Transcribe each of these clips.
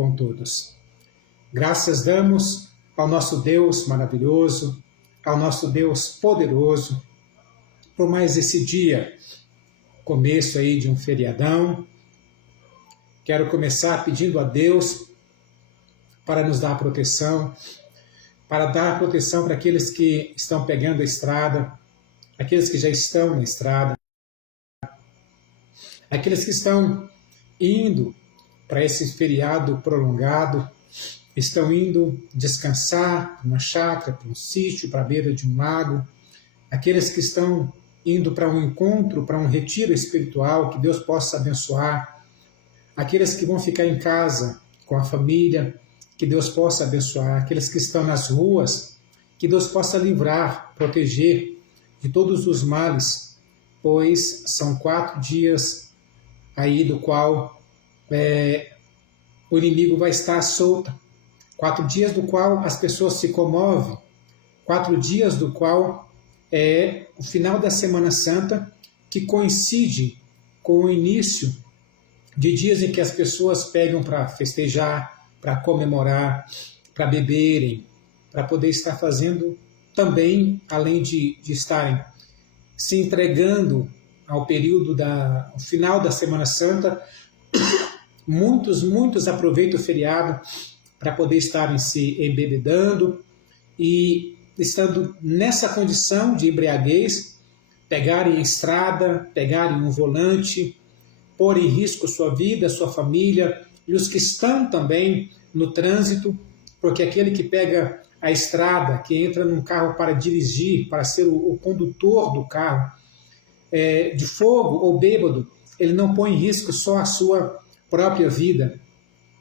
com todos. Graças damos ao nosso Deus maravilhoso, ao nosso Deus poderoso, por mais esse dia, começo aí de um feriadão. Quero começar pedindo a Deus para nos dar proteção, para dar proteção para aqueles que estão pegando a estrada, aqueles que já estão na estrada, aqueles que estão indo para esse feriado prolongado, estão indo descansar para uma chácara, para um sítio, para a beira de um lago, aqueles que estão indo para um encontro, para um retiro espiritual, que Deus possa abençoar, aqueles que vão ficar em casa com a família, que Deus possa abençoar, aqueles que estão nas ruas, que Deus possa livrar, proteger de todos os males, pois são 4 dias aí do qual o inimigo vai estar solto, 4 dias do qual as pessoas se comovem, 4 dias do qual é o final da Semana Santa, que coincide com o início de dias em que as pessoas pegam para festejar, para comemorar, para beberem, para poder estar fazendo também, além de estarem se entregando ao período ao final da Semana Santa, muitos aproveitam o feriado para poder estarem se embebedando e estando nessa condição de embriaguez, pegarem a estrada, pegarem um volante, pôr em risco sua vida, sua família e os que estão também no trânsito, porque aquele que pega a estrada, que entra num carro para dirigir, para ser o condutor do carro, de fogo ou bêbado, ele não põe em risco só a sua própria vida,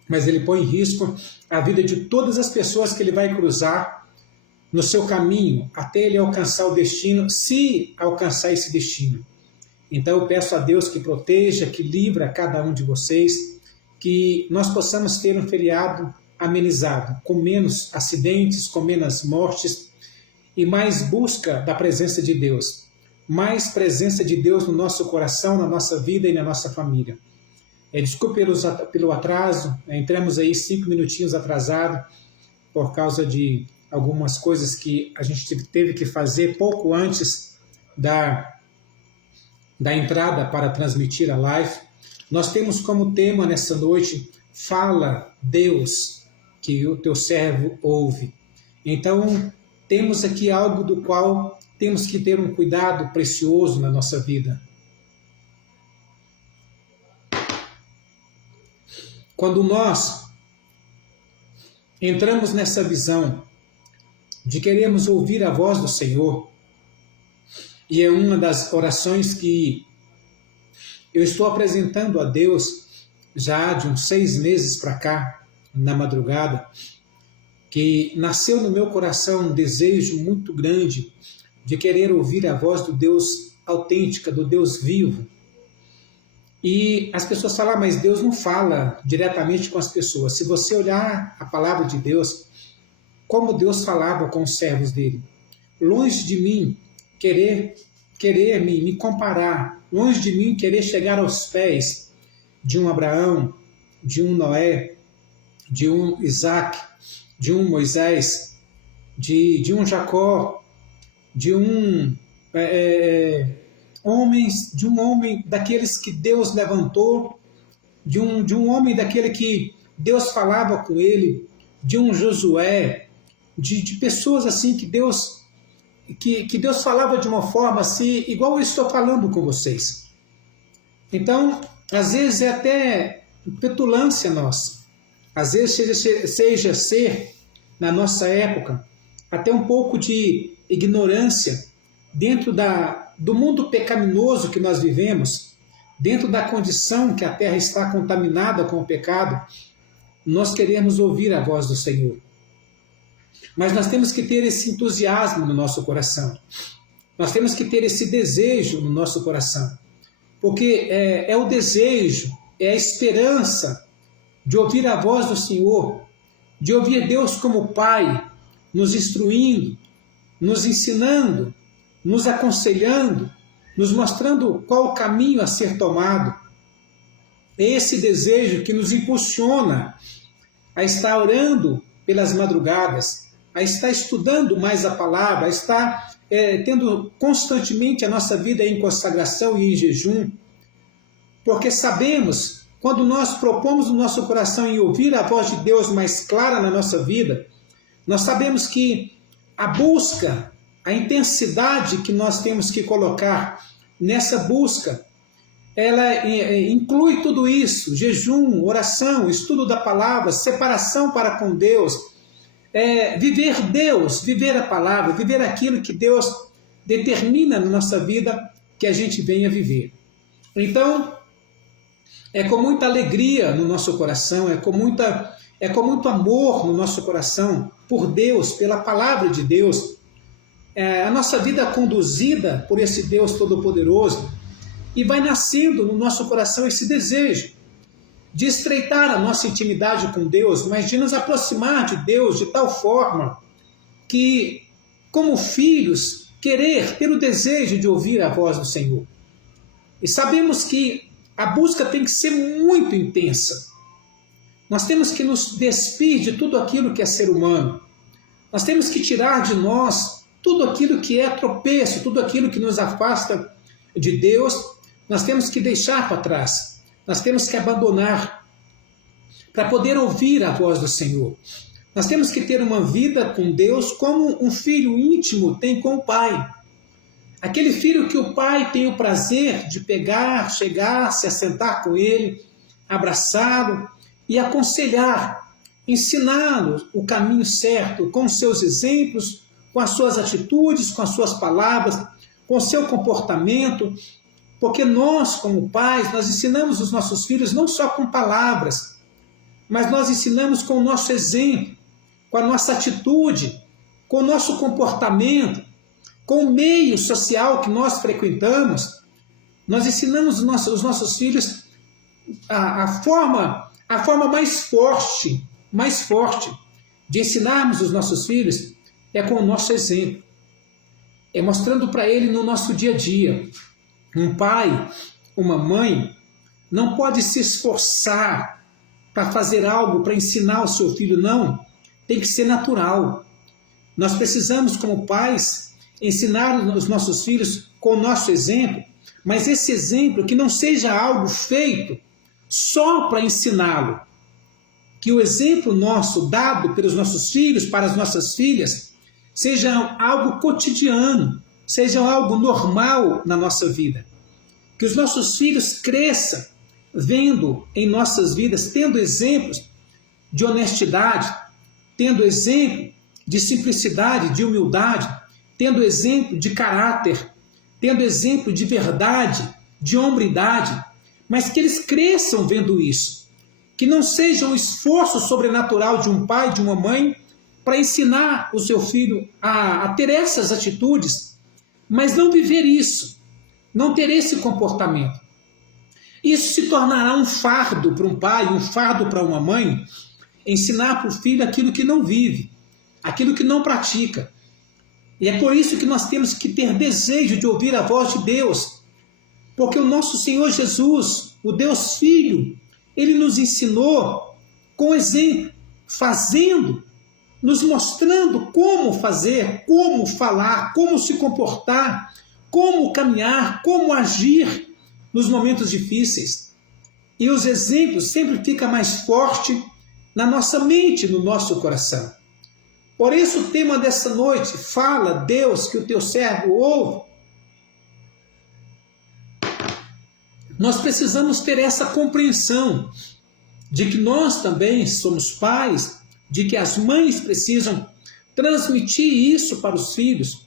mas ele põe em risco a vida de todas as pessoas que ele vai cruzar no seu caminho, até ele alcançar o destino, se alcançar esse destino. Então eu peço a Deus que proteja, que livra cada um de vocês, que nós possamos ter um feriado amenizado, com menos acidentes, com menos mortes e mais busca da presença de Deus, mais presença de Deus no nosso coração, na nossa vida e na nossa família. Desculpe pelo atraso, entramos aí 5 minutinhos atrasado por causa de algumas coisas que a gente teve que fazer pouco antes da entrada para transmitir a live. Nós temos como tema nessa noite, fala Deus, que o teu servo ouve. Então, temos aqui algo do qual temos que ter um cuidado precioso na nossa vida. Quando nós entramos nessa visão de queremos ouvir a voz do Senhor, e é uma das orações que eu estou apresentando a Deus já de uns 6 meses para cá, na madrugada, que nasceu no meu coração um desejo muito grande de querer ouvir a voz do Deus autêntica, do Deus vivo. E as pessoas falam, mas Deus não fala diretamente com as pessoas. Se você olhar a palavra de Deus, como Deus falava com os servos dele, longe de mim querer me comparar, longe de mim querer chegar aos pés de um Abraão, de um Noé, de um Isaac, de um Moisés, de um Jacó, de um homem daqueles que Deus levantou, de um homem daquele que Deus falava com ele, de um Josué, de pessoas assim que Deus falava de uma forma assim, igual eu estou falando com vocês. Então, às vezes é até petulância nossa, às vezes seja ser, na nossa época, até um pouco de ignorância dentro do mundo pecaminoso que nós vivemos, dentro da condição que a terra está contaminada com o pecado, nós queremos ouvir a voz do Senhor. Mas nós temos que ter esse entusiasmo no nosso coração. Nós temos que ter esse desejo no nosso coração. Porque é o desejo, é a esperança de ouvir a voz do Senhor, de ouvir Deus como Pai, nos instruindo, nos ensinando, nos aconselhando, nos mostrando qual o caminho a ser tomado. É esse desejo que nos impulsiona a estar orando pelas madrugadas, a estar estudando mais a palavra, a estar tendo constantemente a nossa vida em consagração e em jejum, porque sabemos, quando nós propomos no nosso coração em ouvir a voz de Deus mais clara na nossa vida, nós sabemos que a busca, a intensidade que nós temos que colocar nessa busca, ela inclui tudo isso: jejum, oração, estudo da palavra, separação para com Deus, viver Deus, viver a palavra, viver aquilo que Deus determina na nossa vida que a gente venha viver. Então, é com muita alegria no nosso coração, é com muito amor no nosso coração por Deus, pela palavra de Deus, a nossa vida é conduzida por esse Deus Todo-Poderoso, e vai nascendo no nosso coração esse desejo de estreitar a nossa intimidade com Deus, mas de nos aproximar de Deus de tal forma que, como filhos, querer, ter o desejo de ouvir a voz do Senhor. E sabemos que a busca tem que ser muito intensa. Nós temos que nos despir de tudo aquilo que é ser humano. Nós temos que tirar de nós tudo aquilo que é tropeço, tudo aquilo que nos afasta de Deus. Nós temos que deixar para trás. Nós temos que abandonar para poder ouvir a voz do Senhor. Nós temos que ter uma vida com Deus como um filho íntimo tem com o pai. Aquele filho que o pai tem o prazer de pegar, chegar, se assentar com ele, abraçá-lo e aconselhar, ensiná-lo o caminho certo, com os seus exemplos, com as suas atitudes, com as suas palavras, com o seu comportamento, porque nós, como pais, nós ensinamos os nossos filhos não só com palavras, mas nós ensinamos com o nosso exemplo, com a nossa atitude, com o nosso comportamento, com o meio social que nós frequentamos. Nós ensinamos os nossos filhos a forma mais forte de ensinarmos os nossos filhos é com o nosso exemplo. É mostrando para ele no nosso dia a dia. Um pai, uma mãe, não pode se esforçar para fazer algo, para ensinar o seu filho, não. Tem que ser natural. Nós precisamos, como pais, ensinar os nossos filhos com o nosso exemplo, mas esse exemplo que não seja algo feito só para ensiná-lo. Que o exemplo nosso dado pelos nossos filhos, para as nossas filhas, seja algo cotidiano, seja algo normal na nossa vida. Que os nossos filhos cresçam vendo em nossas vidas, tendo exemplos de honestidade, tendo exemplo de simplicidade, de humildade, tendo exemplo de caráter, tendo exemplo de verdade, de hombridade, mas que eles cresçam vendo isso. Que não seja um esforço sobrenatural de um pai, de uma mãe, para ensinar o seu filho a ter essas atitudes, mas não viver isso, não ter esse comportamento. Isso se tornará um fardo para um pai, um fardo para uma mãe, ensinar para o filho aquilo que não vive, aquilo que não pratica. E é por isso que nós temos que ter desejo de ouvir a voz de Deus, porque o nosso Senhor Jesus, o Deus Filho, ele nos ensinou com exemplo, fazendo, nos mostrando como fazer, como falar, como se comportar, como caminhar, como agir nos momentos difíceis. E os exemplos sempre ficam mais fortes na nossa mente, no nosso coração. Por isso o tema dessa noite, fala, Deus, que o teu servo ouve. Nós precisamos ter essa compreensão de que nós também somos pais, de que as mães precisam transmitir isso para os filhos.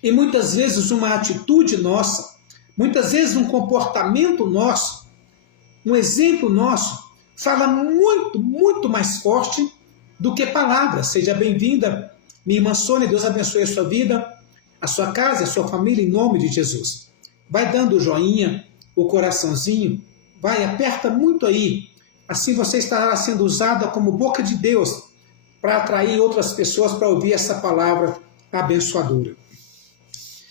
E muitas vezes uma atitude nossa, muitas vezes um comportamento nosso, um exemplo nosso, fala muito, muito mais forte do que palavras. Seja bem-vinda, minha irmã Sônia, Deus abençoe a sua vida, a sua casa, a sua família, em nome de Jesus. Vai dando o joinha, o coraçãozinho, vai, aperta muito aí, assim você estará sendo usada como boca de Deus para atrair outras pessoas para ouvir essa palavra abençoadora.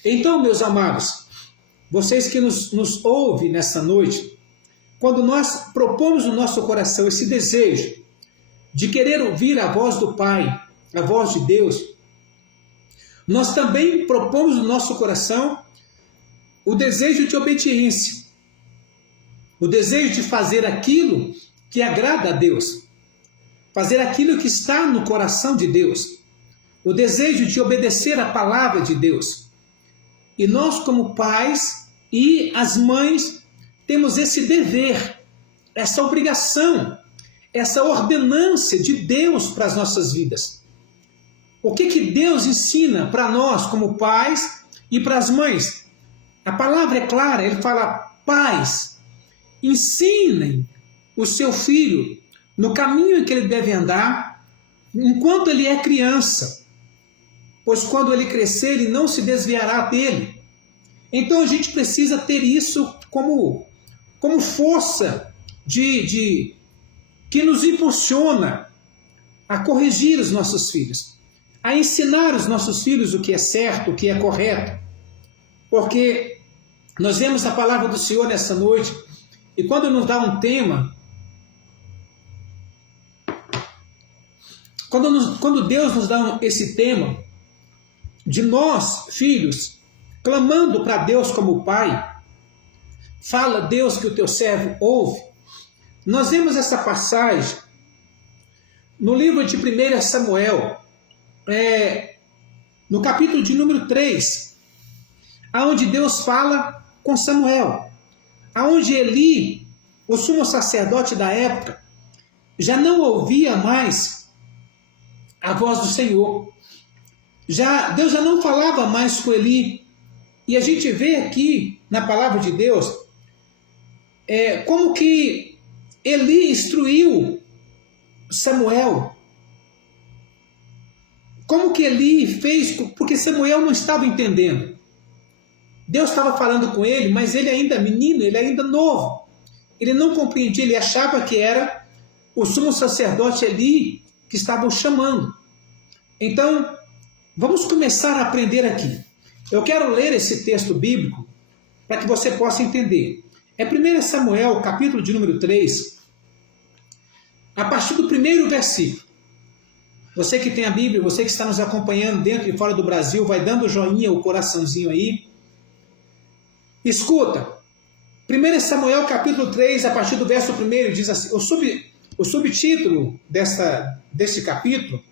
Então, meus amados, vocês que nos ouvem nessa noite, quando nós propomos no nosso coração esse desejo de querer ouvir a voz do Pai, a voz de Deus, nós também propomos no nosso coração o desejo de obediência, o desejo de fazer aquilo que agrada a Deus, fazer aquilo que está no coração de Deus, o desejo de obedecer a palavra de Deus. E nós, como pais e as mães, temos esse dever, essa obrigação, essa ordenância de Deus para as nossas vidas. O que Deus ensina para nós, como pais e para as mães? A palavra é clara, ele fala: pais, ensinem o seu filho no caminho em que ele deve andar, enquanto ele é criança, pois quando ele crescer, ele não se desviará dele. Então a gente precisa ter isso como força que nos impulsiona a corrigir os nossos filhos, a ensinar os nossos filhos o que é certo, o que é correto. Porque nós vemos a palavra do Senhor nessa noite, e quando nos dá um tema, quando Deus nos dá esse tema, de nós, filhos, clamando para Deus como Pai, fala Deus que o teu servo ouve. Nós vemos essa passagem no livro de 1 Samuel, no capítulo de número 3, aonde Deus fala com Samuel, aonde Eli, o sumo sacerdote da época, já não ouvia mais a voz do Senhor. Deus já não falava mais com Eli. E a gente vê aqui na palavra de Deus como que Eli instruiu Samuel. Como que Eli fez, porque Samuel não estava entendendo. Deus estava falando com ele, mas ele ainda menino, ele ainda novo. Ele não compreendia, ele achava que era o sumo sacerdote Eli que estava o chamando. Então, vamos começar a aprender aqui. Eu quero ler esse texto bíblico para que você possa entender. É 1 Samuel, capítulo de número 3, a partir do primeiro versículo. Você que tem a Bíblia, você que está nos acompanhando dentro e fora do Brasil, vai dando o joinha, o coraçãozinho aí. Escuta, 1 Samuel capítulo 3, a partir do verso 1, diz assim, o subtítulo desse capítulo,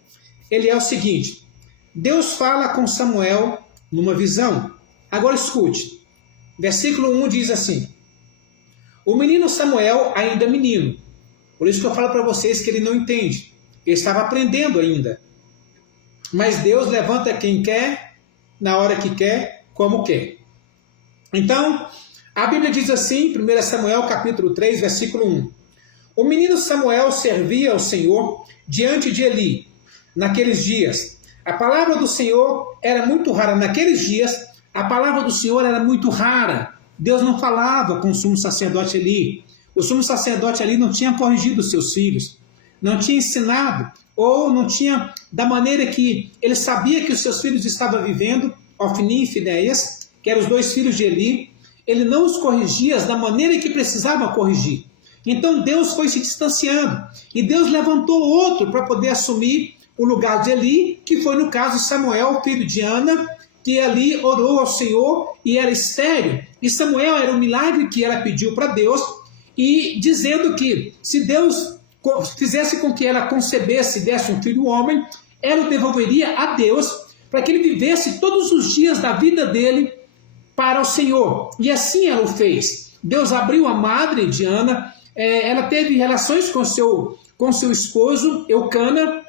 ele é o seguinte: Deus fala com Samuel numa visão. Agora escute, versículo 1 diz assim: o menino Samuel ainda é menino, por isso que eu falo para vocês que ele não entende, ele estava aprendendo ainda, mas Deus levanta quem quer, na hora que quer, como quer. Então, a Bíblia diz assim, 1 Samuel capítulo 3, versículo 1. O menino Samuel servia ao Senhor diante de Eli. Naqueles dias, a palavra do Senhor era muito rara. Naqueles dias, a palavra do Senhor era muito rara. Deus não falava com o sumo sacerdote Eli. O sumo sacerdote Eli não tinha corrigido os seus filhos, não tinha ensinado, ou não tinha, da maneira que ele sabia que os seus filhos estavam vivendo, Ofni e Finéias, que eram os dois filhos de Eli, ele não os corrigia da maneira que precisava corrigir. Então Deus foi se distanciando, e Deus levantou outro para poder assumir o lugar de Eli, que foi no caso Samuel, filho de Ana, que ali orou ao Senhor e era estéril. E Samuel era um milagre que ela pediu para Deus, e dizendo que se Deus fizesse com que ela concebesse e desse um filho homem, ela o devolveria a Deus, para que ele vivesse todos os dias da vida dele para o Senhor. E assim ela o fez. Deus abriu a madre de Ana, ela teve relações com seu esposo, Eucana,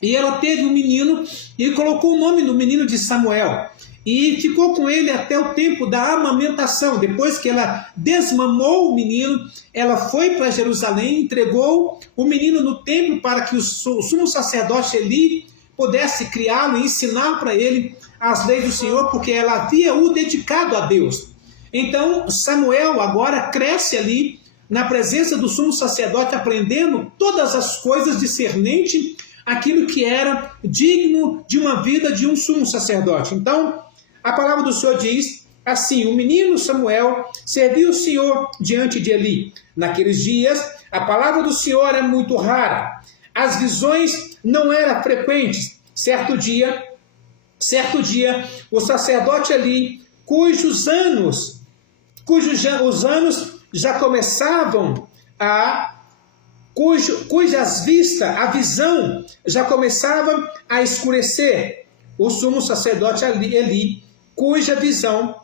e ela teve um menino, e colocou o nome do menino de Samuel. E ficou com ele até o tempo da amamentação. Depois que ela desmamou o menino, ela foi para Jerusalém, entregou o menino no templo para que o sumo sacerdote Eli pudesse criá-lo e ensinar para ele as leis do Senhor, porque ela havia o dedicado a Deus. Então Samuel agora cresce ali na presença do sumo sacerdote, aprendendo todas as coisas discernente aquilo que era digno de uma vida de um sumo sacerdote. Então a palavra do Senhor diz assim: o menino Samuel serviu o Senhor diante de Eli. Naqueles dias a palavra do Senhor era muito rara. as visões não eram frequentes. Certo dia, o sacerdote Eli, cujas já começavam cujas vistas, a visão já começava a escurecer. O sumo sacerdote Eli, cuja visão,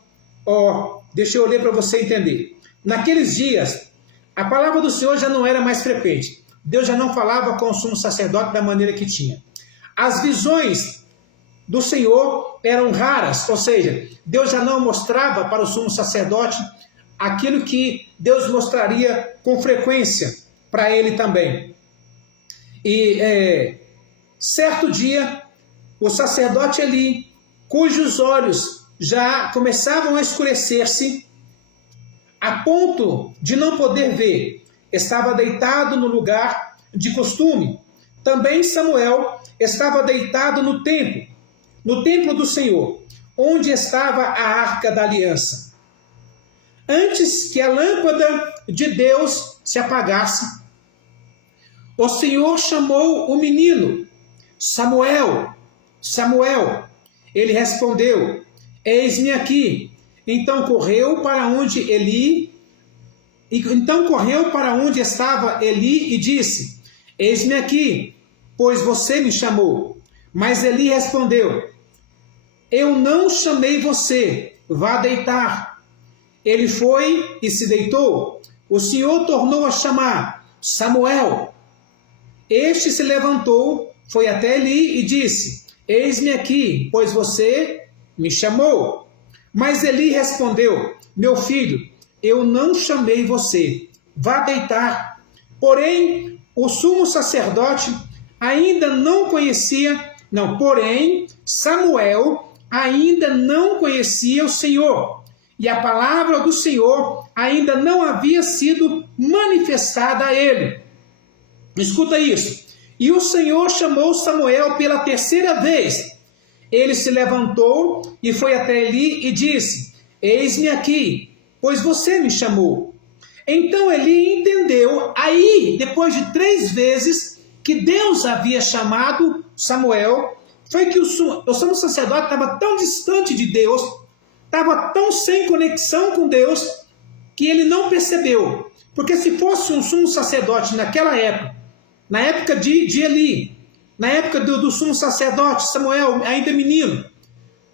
deixa eu ler para você entender. Naqueles dias, a palavra do Senhor já não era mais frequente. Deus já não falava com o sumo sacerdote da maneira que tinha. As visões do Senhor eram raras, ou seja, Deus já não mostrava para o sumo sacerdote aquilo que Deus mostraria com frequência para ele também. E certo dia, o sacerdote Eli, cujos olhos já começavam a escurecer-se, a ponto de não poder ver, estava deitado no lugar de costume. Também Samuel estava deitado no templo do Senhor, onde estava a arca da aliança. Antes que a lâmpada de Deus se apagasse, o Senhor chamou o menino, Samuel, Samuel. Ele respondeu, eis-me aqui. Então correu para onde estava Eli e disse, eis-me aqui, pois você me chamou. Mas Eli respondeu, eu não chamei você, vá deitar. Ele foi e se deitou. O Senhor tornou a chamar, Samuel. Este se levantou, foi até Eli e disse, eis-me aqui, pois você me chamou. Mas Eli respondeu, meu filho, eu não chamei você, vá deitar. Porém, o sumo sacerdote porém, Samuel ainda não conhecia o Senhor, e a palavra do Senhor ainda não havia sido manifestada a ele. Escuta isso. E o Senhor chamou Samuel pela terceira vez. Ele se levantou e foi até Eli e disse, eis-me aqui, pois você me chamou. Então Eli entendeu, aí, depois de 3 vezes, que Deus havia chamado Samuel, foi que o sumo sacerdote estava tão distante de Deus, estava tão sem conexão com Deus, que ele não percebeu. Porque se fosse um sumo sacerdote naquela época, na época de Eli, na época do sumo sacerdote Samuel, ainda menino,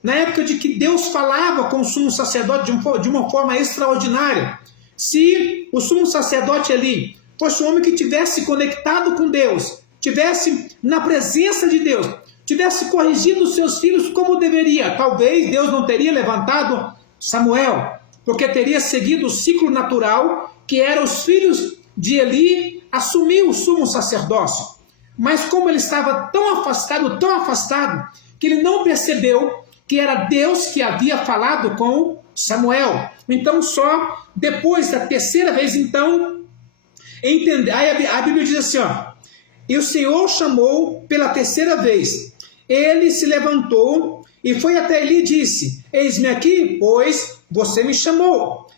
na época de que Deus falava com o sumo sacerdote de uma forma extraordinária, se o sumo sacerdote Eli fosse um homem que tivesse conectado com Deus, tivesse na presença de Deus, tivesse corrigido os seus filhos como deveria, talvez Deus não teria levantado Samuel, porque teria seguido o ciclo natural, que era os filhos de Eli assumir o sumo sacerdócio. Mas como ele estava tão afastado, que ele não percebeu que era Deus que havia falado com Samuel. Então só depois da terceira vez, então, entender. Aí a Bíblia diz assim, e o Senhor chamou pela terceira vez. Ele se levantou e foi até Eli e disse, eis-me aqui, pois você me chamou.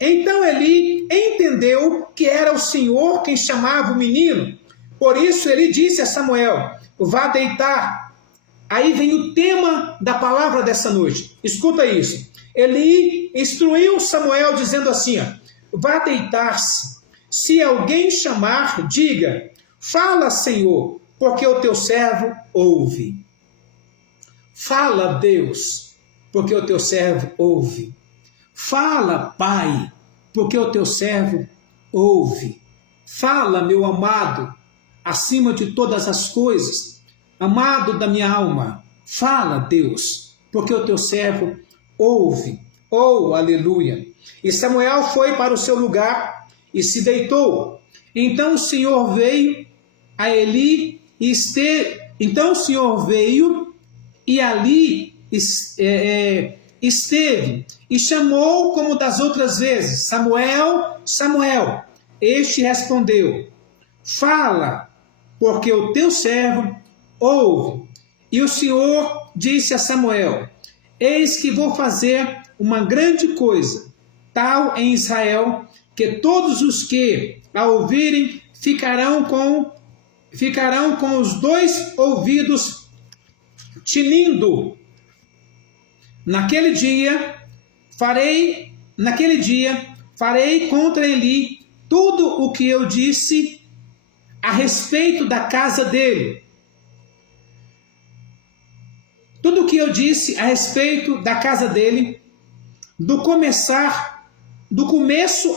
Então Eli entendeu que era o Senhor quem chamava o menino. Por isso ele disse a Samuel, vá deitar. Aí vem o tema da palavra dessa noite. Escuta isso. Eli instruiu Samuel dizendo assim, vá deitar-se. Se alguém chamar, diga, fala, Senhor, porque o teu servo ouve. Fala, Deus, porque o teu servo ouve. Fala, Pai, porque o teu servo ouve. Fala, meu amado, acima de todas as coisas, amado da minha alma. Fala, Deus, porque o teu servo ouve. Oh, aleluia! E Samuel foi para o seu lugar e se deitou. Então o Senhor veio a Eli e ali esteve e chamou como das outras vezes, Samuel, Samuel. Este respondeu, fala, porque o teu servo ouve. E o Senhor disse a Samuel, eis que vou fazer uma grande coisa, tal em Israel, que todos os que a ouvirem ficarão com ficarão com os 2 ouvidos tinindo. Naquele dia farei contra Eli tudo o que eu disse a respeito da casa dele. Tudo o que eu disse a respeito da casa dele, do começo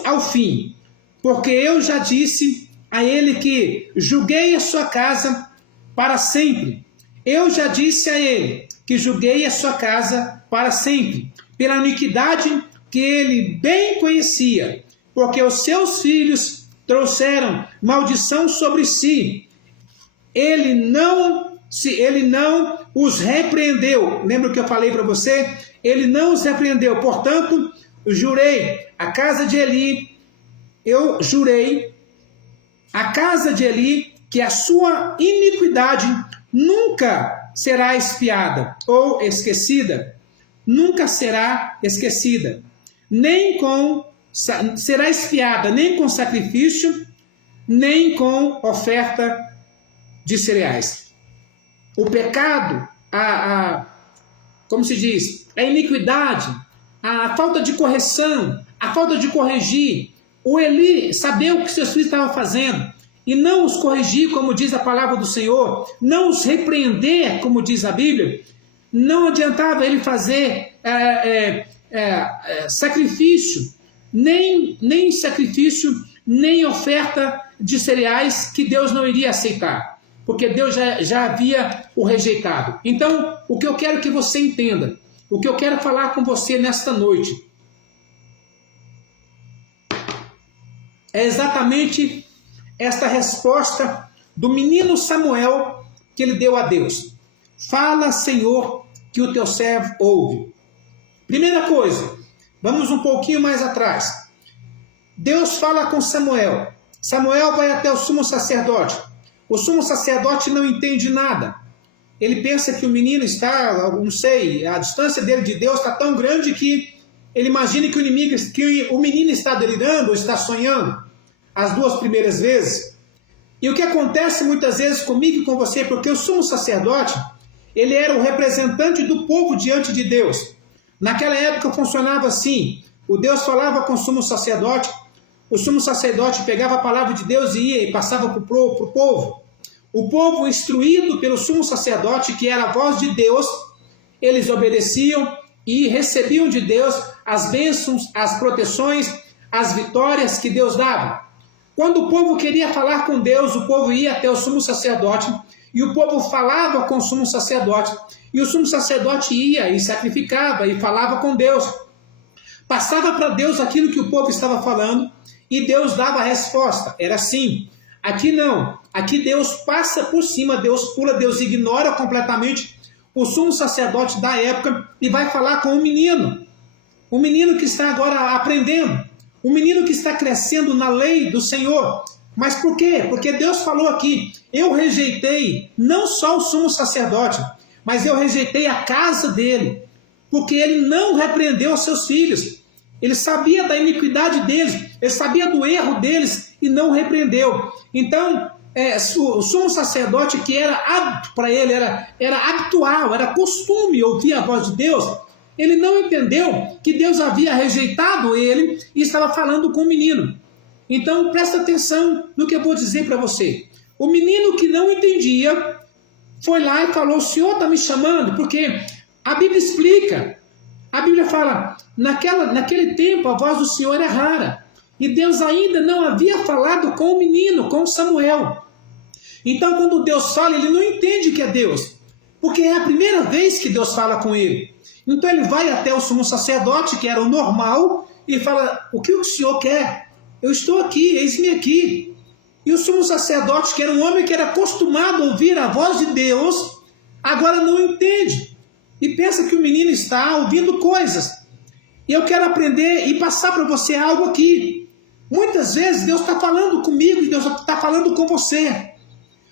ao fim, porque eu já disse a ele que julguei a sua casa para sempre. Eu já disse a ele que julguei a sua casa para sempre, pela iniquidade que ele bem conhecia, porque os seus filhos trouxeram maldição sobre si. Ele não os repreendeu. Lembra o que eu falei para você? Ele não os repreendeu. Portanto, jurei a casa de Eli, eu jurei a casa de Eli que a sua iniquidade nunca será expiada ou esquecida. Nunca será esquecida. Será expiada nem com sacrifício, nem com oferta de cereais. O pecado, como se diz, a iniquidade, a falta de correção, a falta de corrigir. O Eli sabia o que seus filhos estavam fazendo e não os corrigir, como diz a palavra do Senhor, não os repreender, como diz a Bíblia. Não adiantava ele fazer sacrifício, nem sacrifício, nem oferta de cereais, que Deus não iria aceitar, porque Deus já havia o rejeitado. Então, o que eu quero que você entenda, o que eu quero falar com você nesta noite, é exatamente esta resposta do menino Samuel que ele deu a Deus. Fala, Senhor, que o teu servo ouve. Primeira coisa, vamos um pouquinho mais atrás. Deus fala com Samuel. Samuel vai até o sumo sacerdote. O sumo sacerdote não entende nada. Ele pensa que o menino está, não sei, a distância dele de Deus está tão grande que ele imagina que o menino está delirando ou está sonhando as 2 primeiras vezes. E o que acontece muitas vezes comigo e com você, porque o sumo sacerdote, ele era o representante do povo diante de Deus. Naquela época funcionava assim: o Deus falava com o sumo sacerdote pegava a palavra de Deus e ia e passava para o povo. O povo, instruído pelo sumo sacerdote, que era a voz de Deus, eles obedeciam e recebiam de Deus as bênçãos, as proteções, as vitórias que Deus dava. Quando o povo queria falar com Deus, o povo ia até o sumo sacerdote e o povo falava com o sumo sacerdote, e o sumo sacerdote ia e sacrificava e falava com Deus. Passava para Deus aquilo que o povo estava falando e Deus dava a resposta. Era assim. Aqui não. Aqui Deus passa por cima, Deus pula, Deus ignora completamente o sumo sacerdote da época e vai falar com o menino. O menino que está agora aprendendo. O menino que está crescendo na lei do Senhor. Mas por quê? Porque Deus falou aqui: eu rejeitei não só o sumo sacerdote, mas eu rejeitei a casa dele, porque ele não repreendeu os seus filhos. Ele sabia da iniquidade deles, ele sabia do erro deles e não repreendeu. Então, o sumo sacerdote, que era hábito para ele, era habitual, era costume ouvir a voz de Deus, ele não entendeu que Deus havia rejeitado ele e estava falando com o menino. Então, presta atenção no que eu vou dizer para você. O menino que não entendia foi lá e falou: o Senhor está me chamando, porque a Bíblia explica. A Bíblia fala, naquele tempo a voz do Senhor era rara. E Deus ainda não havia falado com o menino, com Samuel. Então, quando Deus fala, ele não entende que é Deus, porque é a primeira vez que Deus fala com ele. Então ele vai até o sumo sacerdote, que era o normal, e fala: o que o Senhor quer? Eu estou aqui, eis-me aqui. E o sumo sacerdote, que era um homem que era acostumado a ouvir a voz de Deus, agora não entende. E pensa que o menino está ouvindo coisas. E eu quero aprender e passar para você algo aqui. Muitas vezes Deus está falando comigo e Deus está falando com você.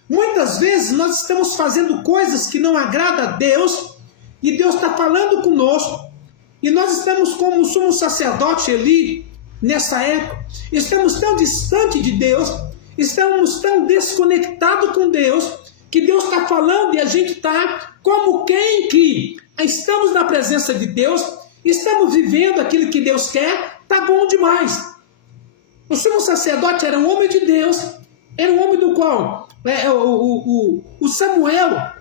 Muitas vezes nós estamos fazendo coisas que não agradam a Deus e Deus está falando conosco. E nós estamos como o sumo sacerdote Eli, nessa época. Estamos tão distante de Deus, estamos tão desconectados com Deus, que Deus está falando e a gente está como quem que estamos na presença de Deus, estamos vivendo aquilo que Deus quer, tá bom demais. O sumo sacerdote era um homem de Deus, era um homem do qual o Samuel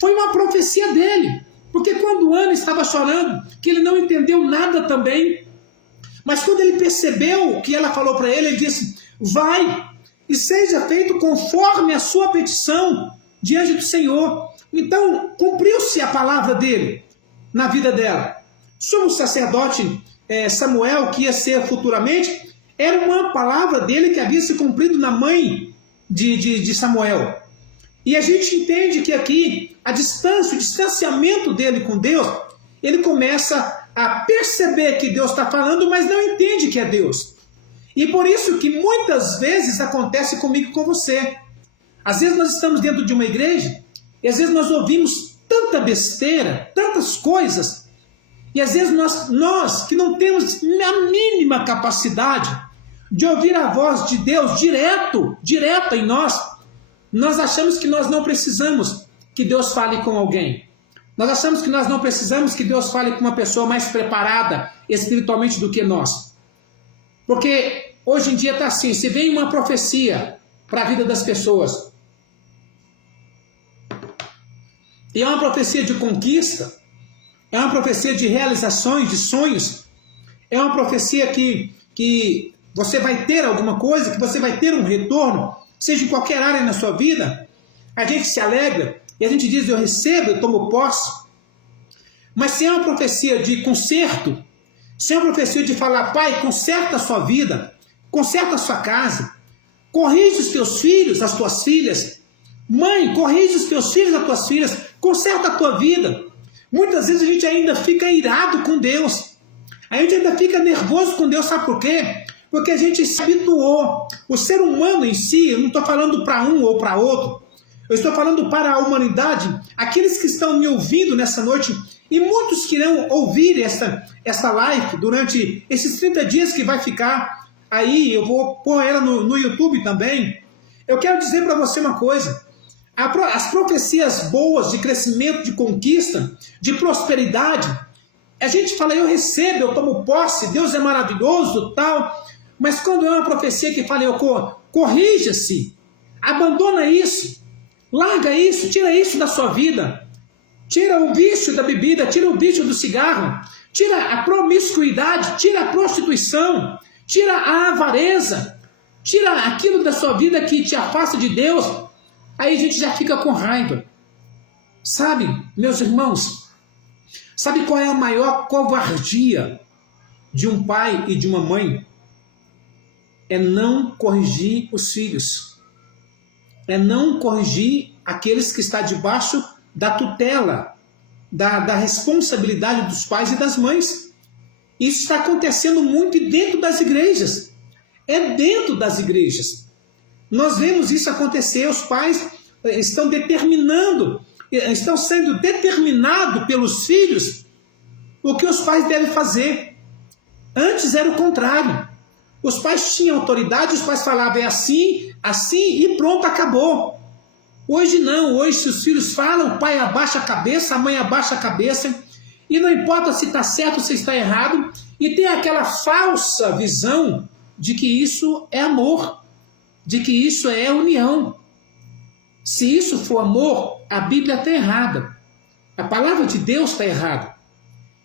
foi uma profecia dele, porque quando Ana estava chorando, que ele não entendeu nada também, mas quando ele percebeu o que ela falou para ele, ele disse: vai e seja feito conforme a sua petição diante do Senhor. Então cumpriu-se a palavra dele na vida dela. Sumo sacerdote Samuel, que ia ser futuramente, era uma palavra dele que havia se cumprido na mãe de Samuel. E a gente entende que aqui a distância, o distanciamento dele com Deus, ele começa a perceber que Deus está falando, mas não entende que é Deus. E por isso que muitas vezes acontece comigo e com você. Às vezes nós estamos dentro de uma igreja, e às vezes nós ouvimos tanta besteira, tantas coisas, e às vezes nós que não temos a mínima capacidade de ouvir a voz de Deus direta em nós achamos que nós não precisamos que Deus fale com alguém. Nós achamos que nós não precisamos que Deus fale com uma pessoa mais preparada espiritualmente do que nós. Porque hoje em dia está assim, se vem uma profecia para a vida das pessoas, e é uma profecia de conquista, é uma profecia de realizações, de sonhos, é uma profecia que você vai ter alguma coisa, que você vai ter um retorno, seja em qualquer área na sua vida, a gente se alegra e a gente diz: eu recebo, eu tomo posse. Mas se é uma profecia de conserto, se é uma profecia de falar: pai, conserta a sua vida, conserta a sua casa, corrige os teus filhos, as tuas filhas, mãe, corrige os teus filhos, as tuas filhas, conserta a tua vida. Muitas vezes a gente ainda fica irado com Deus, a gente ainda fica nervoso com Deus, sabe por quê? Porque a gente se habituou. O ser humano em si, eu não estou falando para um ou para outro, eu estou falando para a humanidade, aqueles que estão me ouvindo nessa noite, e muitos que irão ouvir esta live durante esses 30 dias que vai ficar aí, eu vou pôr ela no YouTube também. Eu quero dizer para você uma coisa: as profecias boas de crescimento, de conquista, de prosperidade, a gente fala: eu recebo, eu tomo posse, Deus é maravilhoso, tal. Mas quando é uma profecia que fala: corrija-se, abandona isso, larga isso, tira isso da sua vida, tira o vício da bebida, tira o vício do cigarro, tira a promiscuidade, tira a prostituição, tira a avareza, tira aquilo da sua vida que te afasta de Deus. Aí a gente já fica com raiva. Sabe, meus irmãos, sabe qual é a maior covardia de um pai e de uma mãe? É não corrigir os filhos. É não corrigir aqueles que estão debaixo da tutela, da responsabilidade dos pais e das mães. Isso está acontecendo muito dentro das igrejas. É dentro das igrejas. Nós vemos isso acontecer. Os pais estão sendo determinados pelos filhos o que os pais devem fazer. Antes era o contrário. Os pais tinham autoridade, os pais falavam: é assim, assim e pronto, acabou. Hoje não, hoje se os filhos falam, o pai abaixa a cabeça, a mãe abaixa a cabeça, e não importa se está certo ou se está errado, e tem aquela falsa visão de que isso é amor, de que isso é união. Se isso for amor, a Bíblia está errada, a palavra de Deus está errada.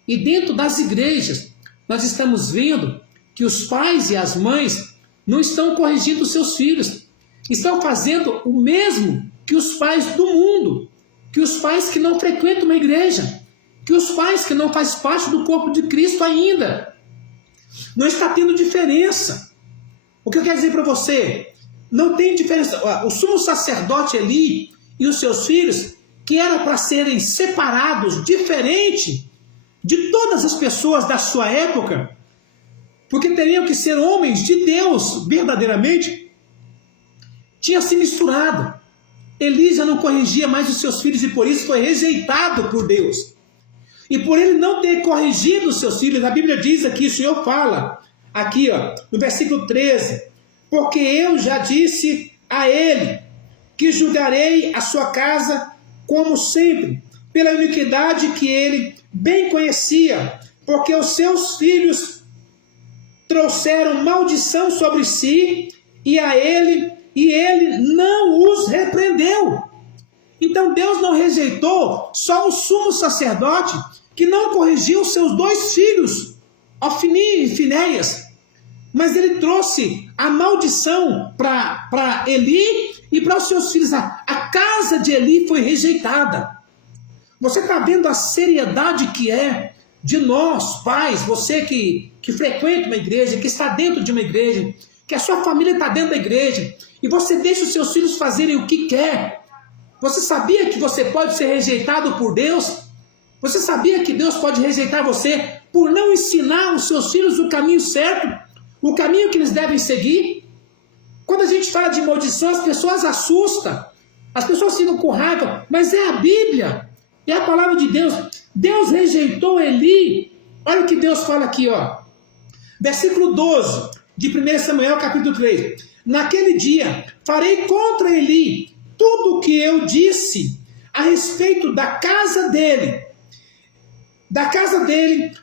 E dentro das igrejas, nós estamos vendo que os pais e as mães não estão corrigindo os seus filhos, estão fazendo o mesmo que os pais do mundo, que os pais que não frequentam uma igreja, que os pais que não fazem parte do corpo de Cristo ainda. Não está tendo diferença. O que eu quero dizer para você? Não tem diferença. O sumo sacerdote Eli e os seus filhos, que era para serem separados, diferente de todas as pessoas da sua época, porque teriam que ser homens de Deus verdadeiramente, tinha se misturado. Eli já não corrigia mais os seus filhos e por isso foi rejeitado por Deus. E por ele não ter corrigido os seus filhos, a Bíblia diz aqui, o Senhor fala aqui no versículo 13: porque eu já disse a ele, que julgarei a sua casa como sempre, pela iniquidade que ele bem conhecia, porque os seus filhos trouxeram maldição sobre si, e ele não os repreendeu. Então Deus não rejeitou só o sumo sacerdote, que não corrigiu seus 2 filhos, Ofni e Finéias, mas ele trouxe a maldição para Eli e para os seus filhos. A casa de Eli foi rejeitada. Você está vendo a seriedade que é de nós, pais, você que frequenta uma igreja, que está dentro de uma igreja, que a sua família está dentro da igreja, e você deixa os seus filhos fazerem o que quer. Você sabia que você pode ser rejeitado por Deus? Você sabia que Deus pode rejeitar você por não ensinar os seus filhos o caminho certo, o caminho que eles devem seguir? Quando a gente fala de maldição, as pessoas assustam, as pessoas ficam com raiva, mas é a Bíblia, é a palavra de Deus. Deus rejeitou Eli. Olha o que Deus fala aqui, ó. Versículo 12 de 1 Samuel, capítulo 3. Naquele dia farei contra Eli tudo o que eu disse a respeito da casa dele,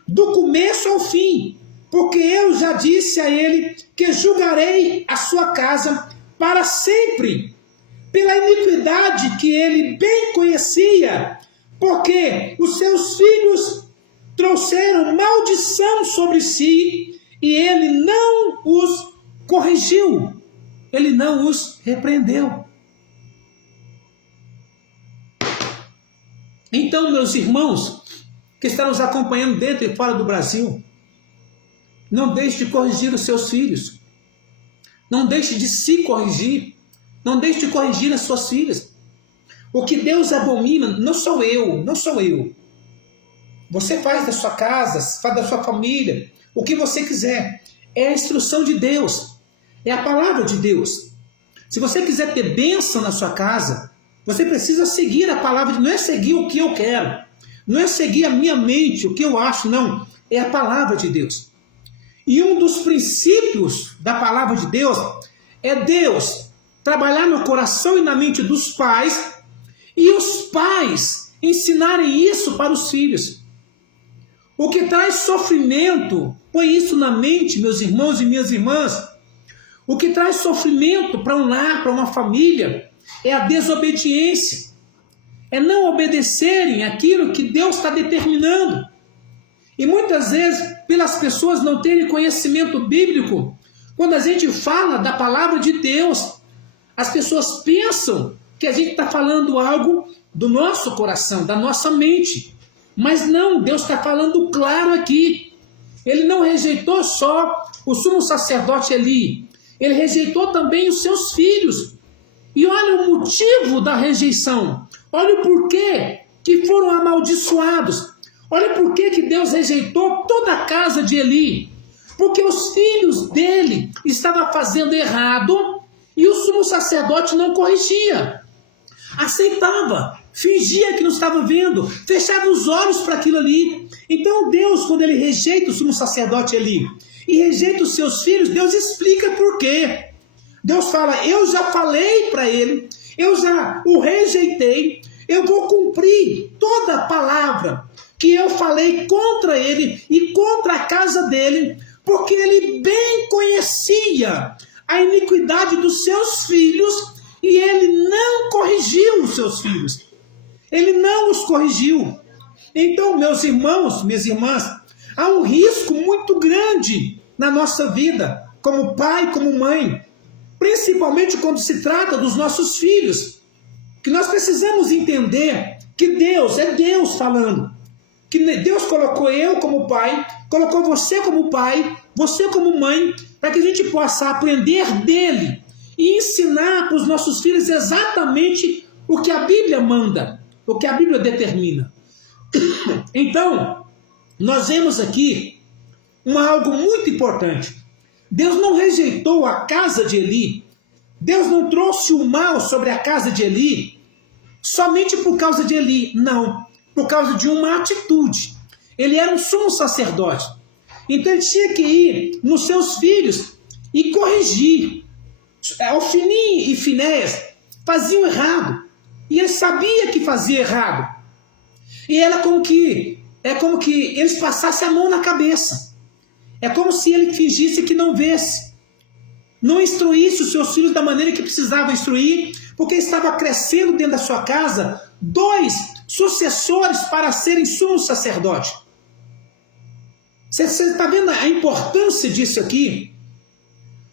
do começo ao fim, porque eu já disse a ele que julgarei a sua casa para sempre, pela iniquidade que ele bem conhecia, porque os seus filhos trouxeram maldição sobre si, e ele não os corrigiu, ele não os repreendeu. Então, meus irmãos, que estão nos acompanhando dentro e fora do Brasil, não deixe de corrigir os seus filhos. Não deixe de se corrigir. Não deixe de corrigir as suas filhas. O que Deus abomina, não sou eu. Você faz da sua casa, faz da sua família, o que você quiser. É a instrução de Deus. É a palavra de Deus. Se você quiser ter bênção na sua casa, você precisa seguir a palavra de Deus. Não é seguir o que eu quero. Não é seguir a minha mente, o que eu acho, não. É a palavra de Deus. E um dos princípios da palavra de Deus é Deus trabalhar no coração e na mente dos pais, e os pais ensinarem isso para os filhos. O que traz sofrimento, põe isso na mente, meus irmãos e minhas irmãs, o que traz sofrimento para um lar, para uma família, é a desobediência. É não obedecerem aquilo que Deus está determinando. E muitas vezes, pelas pessoas não terem conhecimento bíblico, quando a gente fala da palavra de Deus, as pessoas pensam que a gente está falando algo do nosso coração, da nossa mente. Mas não, Deus está falando claro aqui. Ele não rejeitou só o sumo sacerdote Eli, ele rejeitou também os seus filhos. E olha o motivo da rejeição. Olha o porquê que foram amaldiçoados. Olha por que Deus rejeitou toda a casa de Eli. Porque os filhos dele estavam fazendo errado e o sumo sacerdote não corrigia. Aceitava, fingia que não estava vendo, fechava os olhos para aquilo ali. Então Deus, quando ele rejeita o sumo sacerdote Eli e rejeita os seus filhos, Deus explica por quê. Deus fala, eu já falei para ele, eu já o rejeitei, eu vou cumprir toda a palavra que eu falei contra ele e contra a casa dele, porque ele bem conhecia a iniquidade dos seus filhos e ele não corrigiu os seus filhos. Ele não os corrigiu. Então, meus irmãos, minhas irmãs, há um risco muito grande na nossa vida, como pai, como mãe, principalmente quando se trata dos nossos filhos, que nós precisamos entender que Deus, é Deus falando, que Deus colocou eu como pai, colocou você como pai, você como mãe, para que a gente possa aprender dele e ensinar para os nossos filhos exatamente o que a Bíblia manda, o que a Bíblia determina. Então, nós vemos aqui algo muito importante. Deus não rejeitou a casa de Eli, Deus não trouxe o mal sobre a casa de Eli somente por causa de Eli, não, por causa de uma atitude. Ele era um sumo sacerdote, então ele tinha que ir nos seus filhos e corrigir. Ofni e Finéias faziam errado. E ele sabia que fazia errado. E era como que eles passassem a mão na cabeça. É como se ele fingisse que não vesse. Não instruísse os seus filhos da maneira que precisava instruir, porque estava crescendo dentro da sua casa 2 sucessores para serem sumo sacerdote. Você está vendo a importância disso aqui?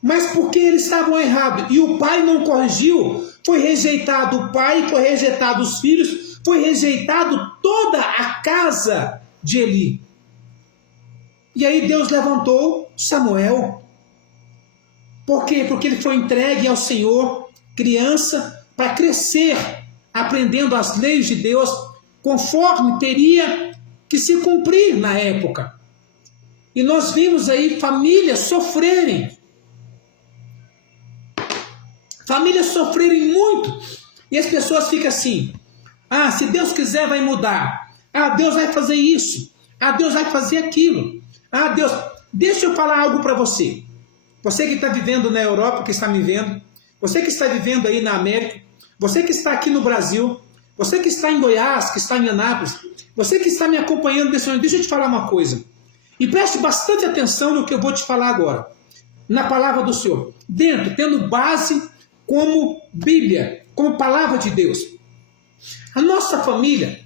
Mas porque eles estavam errados e o pai não corrigiu, foi rejeitado o pai, foi rejeitado os filhos, foi rejeitado toda a casa de Eli. E aí Deus levantou Samuel. Por quê? Porque ele foi entregue ao Senhor, criança, para crescer, aprendendo as leis de Deus, conforme teria que se cumprir na época. E nós vimos aí famílias sofrerem muito, e as pessoas ficam assim: ah, se Deus quiser vai mudar, ah, Deus vai fazer isso, ah, Deus vai fazer aquilo, ah, Deus... Deixa eu falar algo para você. Você que está vivendo na Europa, que está me vendo, você que está vivendo aí na América, você que está aqui no Brasil, você que está em Goiás, que está em Anápolis, você que está me acompanhando desse momento, deixa eu te falar uma coisa. E preste bastante atenção no que eu vou te falar agora. Na palavra do Senhor. Tendo base como Bíblia, como palavra de Deus. A nossa família,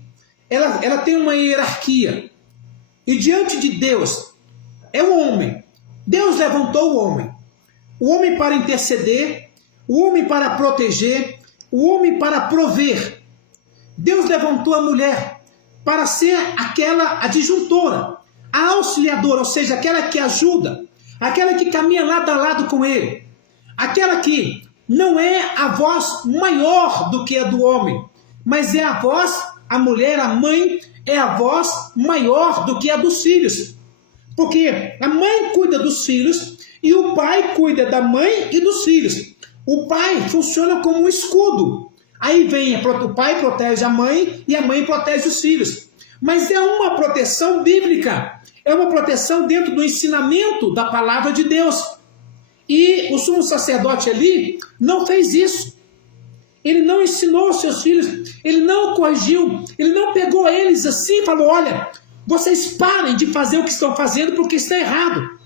ela tem uma hierarquia. E diante de Deus, é o homem. Deus levantou o homem. O homem para interceder, o homem para proteger, o homem para prover. Deus levantou a mulher para ser aquela adjuntora, a auxiliadora, ou seja, aquela que ajuda, aquela que caminha lado a lado com ele, aquela que não é a voz maior do que a do homem, mas é a voz, a mulher, a mãe, é a voz maior do que a dos filhos. Porque a mãe cuida dos filhos e o pai cuida da mãe e dos filhos. O pai funciona como um escudo. Aí vem, o pai protege a mãe e a mãe protege os filhos. Mas é uma proteção bíblica. É uma proteção dentro do ensinamento da palavra de Deus. E o sumo sacerdote ali não fez isso. Ele não ensinou os seus filhos, ele não corrigiu, ele não pegou eles assim e falou: olha, vocês parem de fazer o que estão fazendo porque está errado.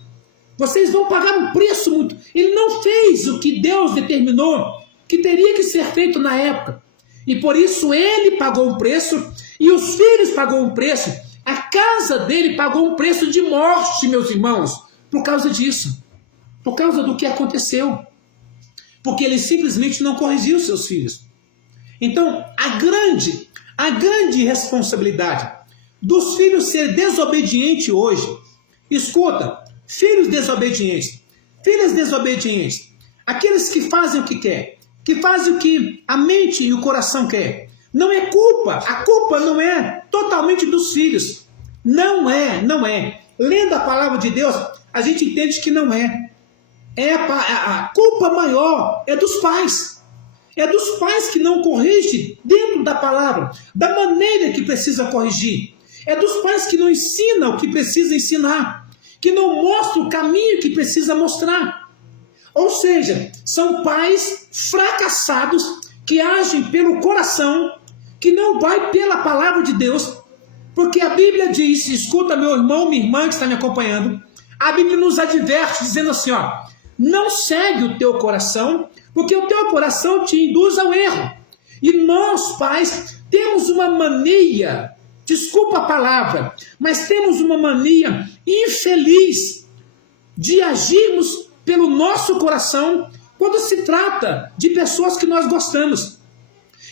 Vocês vão pagar um preço muito. Ele não fez o que Deus determinou que teria que ser feito na época. E por isso ele pagou um preço e os filhos pagou um preço. A casa dele pagou um preço de morte, meus irmãos, por causa disso. Por causa do que aconteceu. Porque ele simplesmente não corrigiu seus filhos. Então, a grande responsabilidade dos filhos ser desobedientes hoje. Escuta, filhos desobedientes, filhas desobedientes, aqueles que fazem o que quer, que fazem o que a mente e o coração quer. Não é culpa, a culpa não é totalmente dos filhos. Não é. Lendo a palavra de Deus, a gente entende que não é. A culpa maior é dos pais. É dos pais que não corrigem dentro da palavra, da maneira que precisa corrigir. É dos pais que não ensinam o que precisa ensinar, que não mostram o caminho que precisa mostrar. Ou seja, são pais fracassados que agem pelo coração, que não vai pela palavra de Deus, porque a Bíblia diz, escuta meu irmão, minha irmã que está me acompanhando, a Bíblia nos adverte dizendo assim, ó, não segue o teu coração, porque o teu coração te induz ao erro. E nós, pais, temos uma mania, desculpa a palavra, mas temos uma mania infeliz de agirmos pelo nosso coração quando se trata de pessoas que nós gostamos.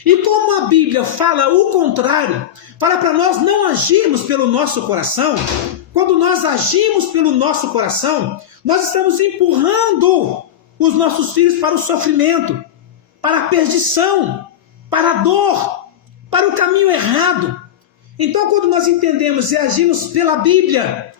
E como a Bíblia fala o contrário, fala para nós não agirmos pelo nosso coração, quando nós agimos pelo nosso coração, nós estamos empurrando os nossos filhos para o sofrimento, para a perdição, para a dor, para o caminho errado. Então, quando nós entendemos e agimos pela Bíblia,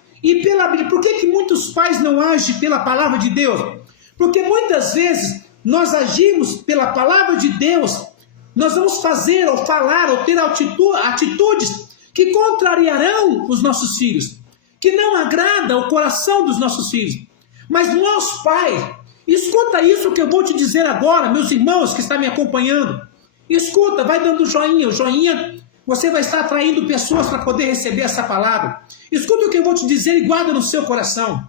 por que muitos pais não agem pela palavra de Deus? Porque muitas vezes nós agimos pela palavra de Deus, nós vamos fazer ou falar ou ter atitudes que contrariarão os nossos filhos, que não agrada o coração dos nossos filhos. Mas nós, pais, Escuta isso que eu vou te dizer agora, meus irmãos que estão me acompanhando. Escuta, vai dando joinha. O joinha, você vai estar atraindo pessoas para poder receber essa palavra. Escuta o que eu vou te dizer e guarda no seu coração.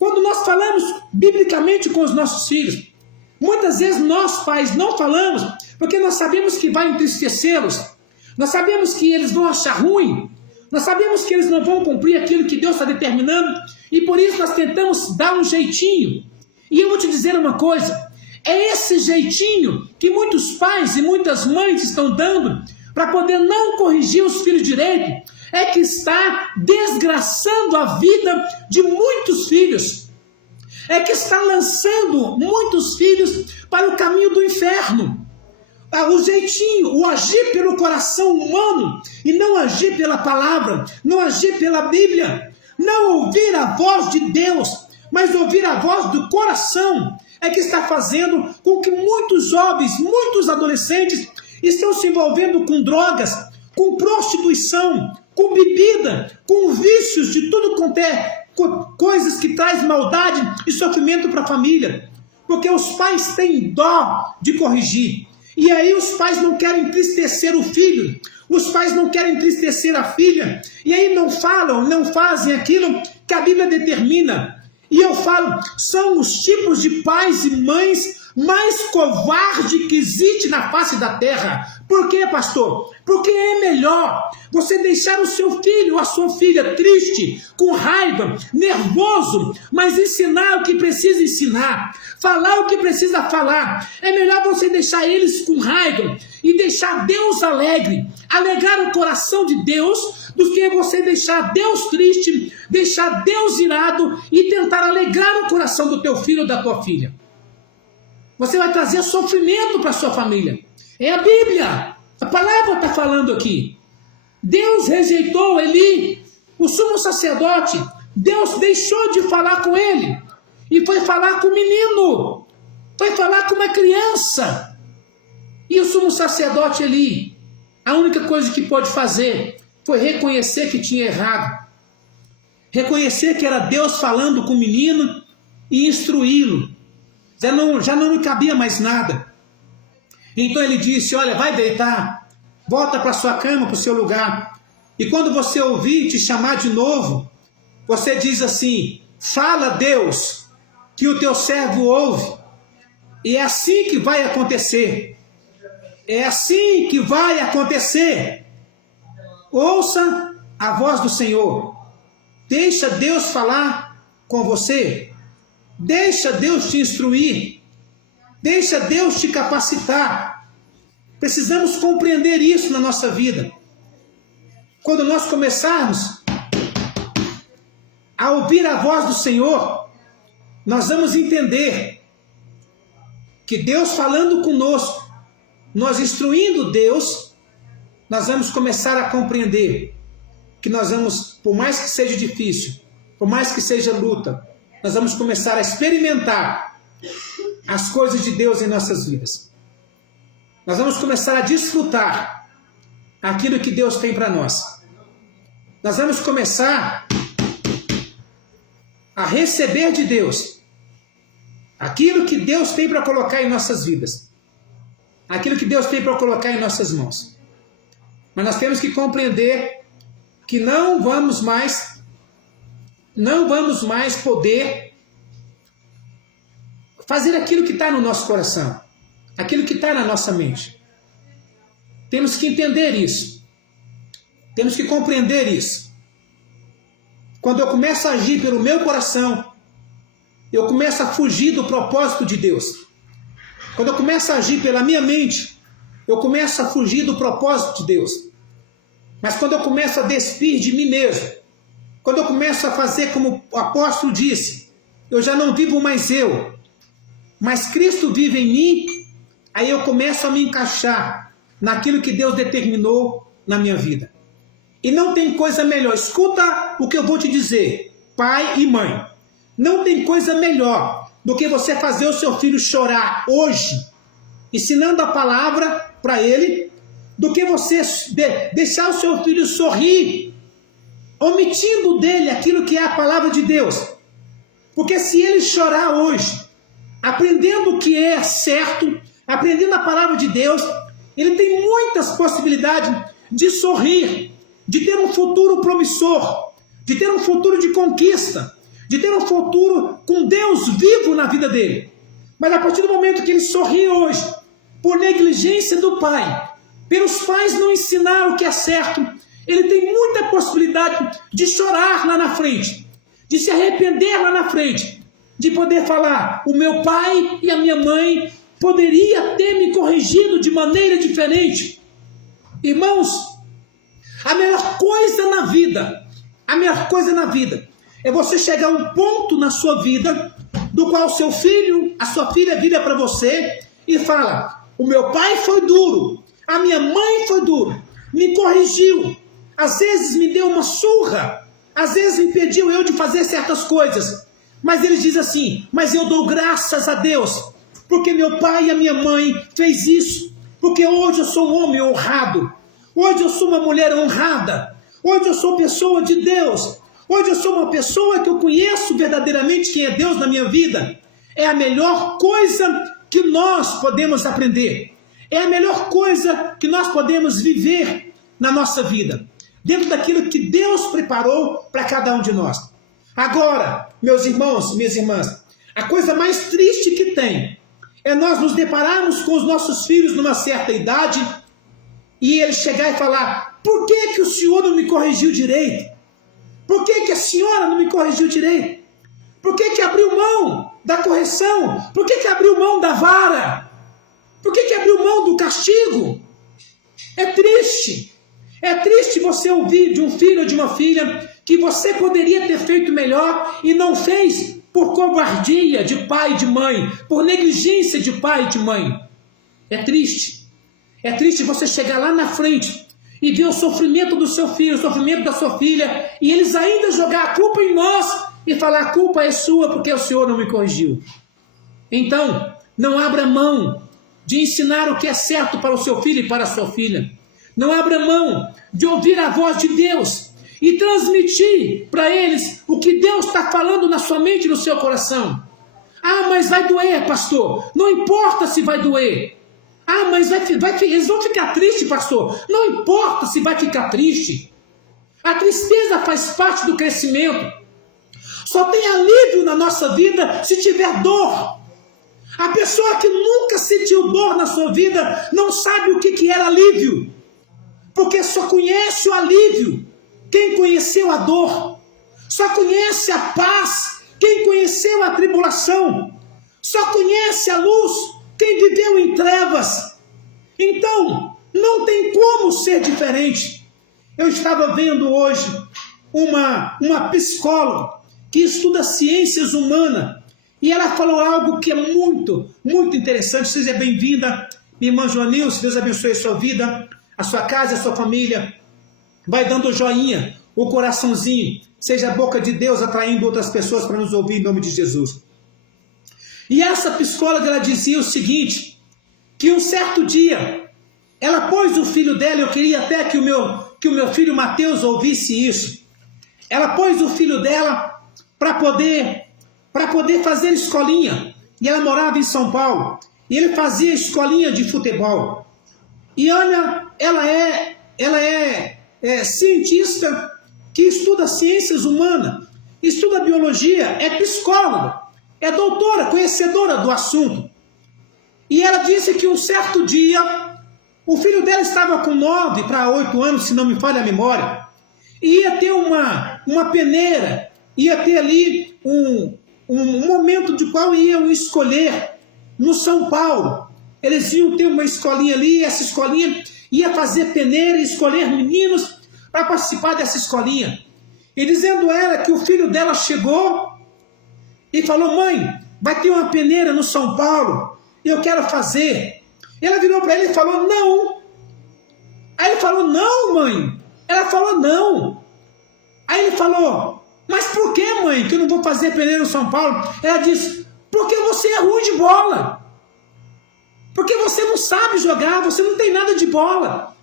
Quando nós falamos biblicamente com os nossos filhos, muitas vezes nós, pais, não falamos porque nós sabemos que vai entristecê-los. Nós sabemos que eles vão achar ruim. Nós sabemos que eles não vão cumprir aquilo que Deus está determinando. E por isso nós tentamos dar um jeitinho. E eu vou te dizer uma coisa. É esse jeitinho que muitos pais e muitas mães estão dando para poder não corrigir os filhos direito. É que está desgraçando a vida de muitos filhos. É que está lançando muitos filhos para o caminho do inferno. O jeitinho, o agir pelo coração humano e não agir pela palavra, não agir pela Bíblia, não ouvir a voz de Deus, mas ouvir a voz do coração, é que está fazendo com que muitos jovens, muitos adolescentes estão se envolvendo com drogas, com prostituição, com bebida, com vícios de tudo quanto é coisas que traz maldade e sofrimento para a família, porque os pais têm dó de corrigir. E aí os pais não querem entristecer o filho, os pais não querem entristecer a filha, e aí não falam, não fazem aquilo que a Bíblia determina. E eu falo, são os tipos de pais e mães mais covardes que existe na face da terra. Por quê, pastor? Porque é melhor você deixar o seu filho, a sua filha triste, com raiva, nervoso, mas ensinar o que precisa ensinar, falar o que precisa falar. É melhor você deixar eles com raiva e deixar Deus alegre, alegrar o coração de Deus, do que você deixar Deus triste, deixar Deus irado e tentar alegrar o coração do teu filho ou da tua filha. Você vai trazer sofrimento para a sua família. É a Bíblia. A palavra está falando aqui. Deus rejeitou Eli, o sumo sacerdote. Deus deixou de falar com ele. E foi falar com o menino. Foi falar com uma criança. E o sumo sacerdote Eli, a única coisa que pôde fazer foi reconhecer que tinha errado. Reconhecer que era Deus falando com o menino e instruí-lo. Já não me cabia mais nada. Então ele disse, olha, vai deitar, volta para sua cama, para o seu lugar. E quando você ouvir te chamar de novo, você diz assim, fala Deus, que o teu servo ouve. E é assim que vai acontecer. É assim que vai acontecer. Ouça a voz do Senhor. Deixa Deus falar com você. Deixa Deus te instruir. Deixa Deus te capacitar. Precisamos compreender isso na nossa vida. Quando nós começarmos a ouvir a voz do Senhor, nós vamos entender que Deus falando conosco, nós instruindo Deus, nós vamos começar a compreender que nós vamos, por mais que seja difícil, por mais que seja luta, nós vamos começar a experimentar as coisas de Deus em nossas vidas. Nós vamos começar a desfrutar aquilo que Deus tem para nós. Nós vamos começar a receber de Deus aquilo que Deus tem para colocar em nossas vidas. Aquilo que Deus tem para colocar em nossas mãos. Mas nós temos que compreender que não vamos mais poder fazer aquilo que está no nosso coração, aquilo que está na nossa mente. Temos que entender isso. Temos que compreender isso. Quando eu começo a agir pelo meu coração, eu começo a fugir do propósito de Deus. Quando eu começo a agir pela minha mente, eu começo a fugir do propósito de Deus. Mas quando eu começo a despir de mim mesmo, quando eu começo a fazer como o apóstolo disse, eu já não vivo mais eu, mas Cristo vive em mim, aí eu começo a me encaixar naquilo que Deus determinou na minha vida. E não tem coisa melhor, escuta o que eu vou te dizer, pai e mãe, não tem coisa melhor do que você fazer o seu filho chorar hoje, ensinando a palavra para ele, do que você deixar o seu filho sorrir, omitindo dele aquilo que é a palavra de Deus. Porque se ele chorar hoje, aprendendo o que é certo, aprendendo a palavra de Deus, ele tem muitas possibilidades de sorrir, de ter um futuro promissor, de ter um futuro de conquista, de ter um futuro com Deus vivo na vida dele. Mas a partir do momento que ele sorri hoje, por negligência do pai, pelos pais não ensinaram o que é certo, ele tem muita possibilidade de chorar lá na frente, de se arrepender lá na frente, de poder falar: o meu pai e a minha mãe poderia ter me corrigido de maneira diferente. Irmãos, a melhor coisa na vida é você chegar a um ponto na sua vida do qual seu filho, a sua filha vira para você e fala: o meu pai foi duro, a minha mãe foi duro, me corrigiu, às vezes me deu uma surra, às vezes impediu eu de fazer certas coisas, mas ele diz assim: mas eu dou graças a Deus, porque meu pai e a minha mãe fez isso, porque hoje eu sou um homem honrado, hoje eu sou uma mulher honrada, hoje eu sou pessoa de Deus, hoje eu sou uma pessoa que eu conheço verdadeiramente quem é Deus na minha vida. É a melhor coisa que nós podemos aprender, é a melhor coisa que nós podemos viver na nossa vida, dentro daquilo que Deus preparou para cada um de nós. Agora, meus irmãos, minhas irmãs, a coisa mais triste que tem é nós nos depararmos com os nossos filhos numa certa idade e eles chegar e falar: por que o senhor não me corrigiu direito? Por que a senhora não me corrigiu direito? Por que abriu mão da correção? Por que abriu mão da vara? Por que abriu mão do castigo? É triste. É triste você ouvir de um filho ou de uma filha que você poderia ter feito melhor e não fez, por covardia de pai e de mãe, por negligência de pai e de mãe. É triste. É triste você chegar lá na frente e ver o sofrimento do seu filho, o sofrimento da sua filha, e eles ainda jogar a culpa em nós e falar: a culpa é sua porque o senhor não me corrigiu. Então, não abra mão de ensinar o que é certo para o seu filho e para a sua filha. Não abra mão de ouvir a voz de Deus e transmitir para eles o que Deus está falando na sua mente e no seu coração. Ah, mas vai doer, pastor. Não importa se vai doer. Ah, mas eles vão ficar tristes, pastor. Não importa se vai ficar triste. A tristeza faz parte do crescimento. Só tem alívio na nossa vida se tiver dor. A pessoa que nunca sentiu dor na sua vida não sabe o que era alívio. Porque só conhece o alívio quem conheceu a dor. Só conhece a paz quem conheceu a tribulação. Só conhece a luz quem viveu em trevas. Então, não tem como ser diferente. Eu estava vendo hoje uma psicóloga que estuda ciências humanas e ela falou algo que é muito, muito interessante. Seja bem-vinda, minha irmã Joanilce. Deus abençoe a sua vida, a sua casa, a sua família. Vai dando o joinha, o coraçãozinho. Seja a boca de Deus atraindo outras pessoas para nos ouvir em nome de Jesus. E essa psicóloga, ela dizia o seguinte, que um certo dia, ela pôs o filho dela, eu queria até que o meu filho Mateus ouvisse isso. Ela pôs o filho dela para poder fazer escolinha. E ela morava em São Paulo. E ele fazia escolinha de futebol. E olha, ela é cientista que estuda ciências humanas, estuda biologia, é psicóloga, é doutora, conhecedora do assunto. E ela disse que um certo dia, o filho dela estava com 9 para 8 anos, se não me falha a memória, e ia ter uma peneira, ia ter ali um momento de qual iam escolher no São Paulo. Eles iam ter uma escolinha ali, e essa escolinha ia fazer peneira e escolher meninos para participar dessa escolinha. E dizendo ela que o filho dela chegou e falou: mãe, vai ter uma peneira no São Paulo, eu quero fazer. Ela virou para ele e falou: não. Aí ele falou: não, mãe. Ela falou: não. Aí ele falou: mas por que, mãe, que eu não vou fazer peneira no São Paulo? Ela disse: porque você é ruim de bola. Porque você não sabe jogar, você não tem nada de bola.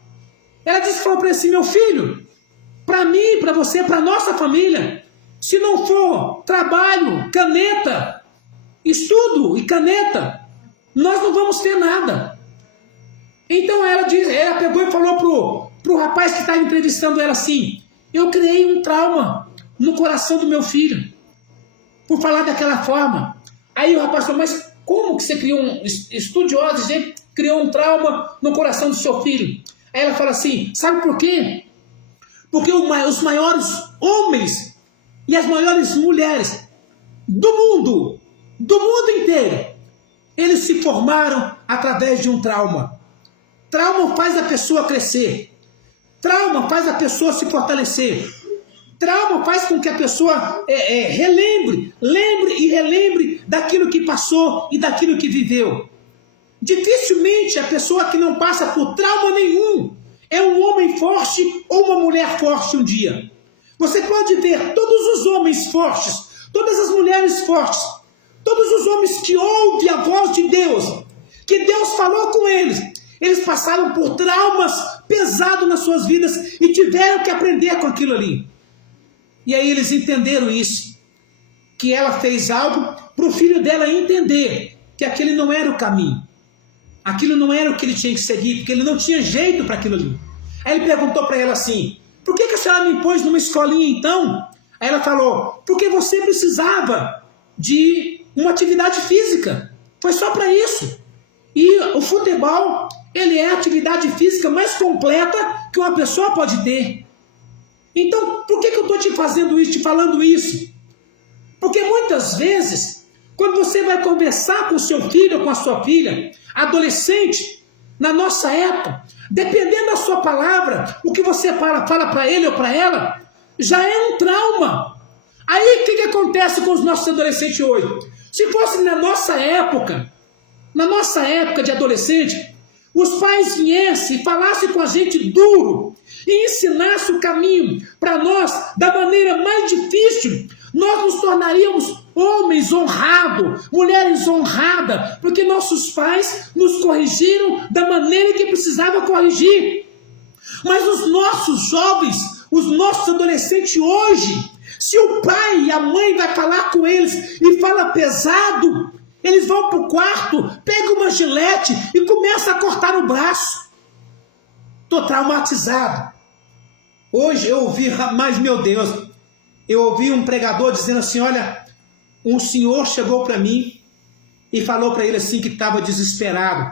Ela falou para ele assim: meu filho, para mim, para você, para nossa família, se não for trabalho, caneta, estudo e caneta, nós não vamos ter nada. Então ela pegou e falou pro rapaz que estava entrevistando ela assim: eu criei um trauma no coração do meu filho, por falar daquela forma. Aí o rapaz falou: mas como que você criou estudioso, gente, criou um trauma no coração do seu filho? Aí ela fala assim: sabe por quê? Porque os maiores homens e as maiores mulheres do mundo inteiro, eles se formaram através de um trauma. Trauma faz a pessoa crescer. Trauma faz a pessoa se fortalecer. Trauma faz com que a pessoa lembre e relembre daquilo que passou e daquilo que viveu. Dificilmente a pessoa que não passa por trauma nenhum é um homem forte ou uma mulher forte um dia. Você pode ver todos os homens fortes, todas as mulheres fortes, todos os homens que ouvem a voz de Deus, que Deus falou com eles, eles passaram por traumas pesados nas suas vidas e tiveram que aprender com aquilo ali. E aí eles entenderam isso, que ela fez algo para o filho dela entender que aquele não era o caminho, aquilo não era o que ele tinha que seguir, porque ele não tinha jeito para aquilo ali. Aí ele perguntou para ela assim: por que a senhora me pôs numa escolinha então? Aí ela falou: porque você precisava de uma atividade física, foi só para isso. E o futebol, ele é a atividade física mais completa que uma pessoa pode ter. Então, por que eu estou te falando isso? Porque muitas vezes, quando você vai conversar com o seu filho ou com a sua filha, adolescente, na nossa época, dependendo da sua palavra, o que você fala para ele ou para ela, já é um trauma. Aí, o que acontece com os nossos adolescentes hoje? Se fosse na nossa época de adolescente, os pais viessem e falassem com a gente duro e ensinassem o caminho para nós da maneira mais difícil, nós nos tornaríamos homens honrados, mulheres honradas, porque nossos pais nos corrigiram da maneira que precisava corrigir. Mas os nossos jovens, os nossos adolescentes hoje, se o pai e a mãe vai falar com eles e fala pesado, eles vão para o quarto, pegam uma gilete e começam a cortar o braço. Estou traumatizado. Hoje eu ouvi, mas meu Deus, eu ouvi um pregador dizendo assim: olha, um senhor chegou para mim e falou para ele assim que estava desesperado.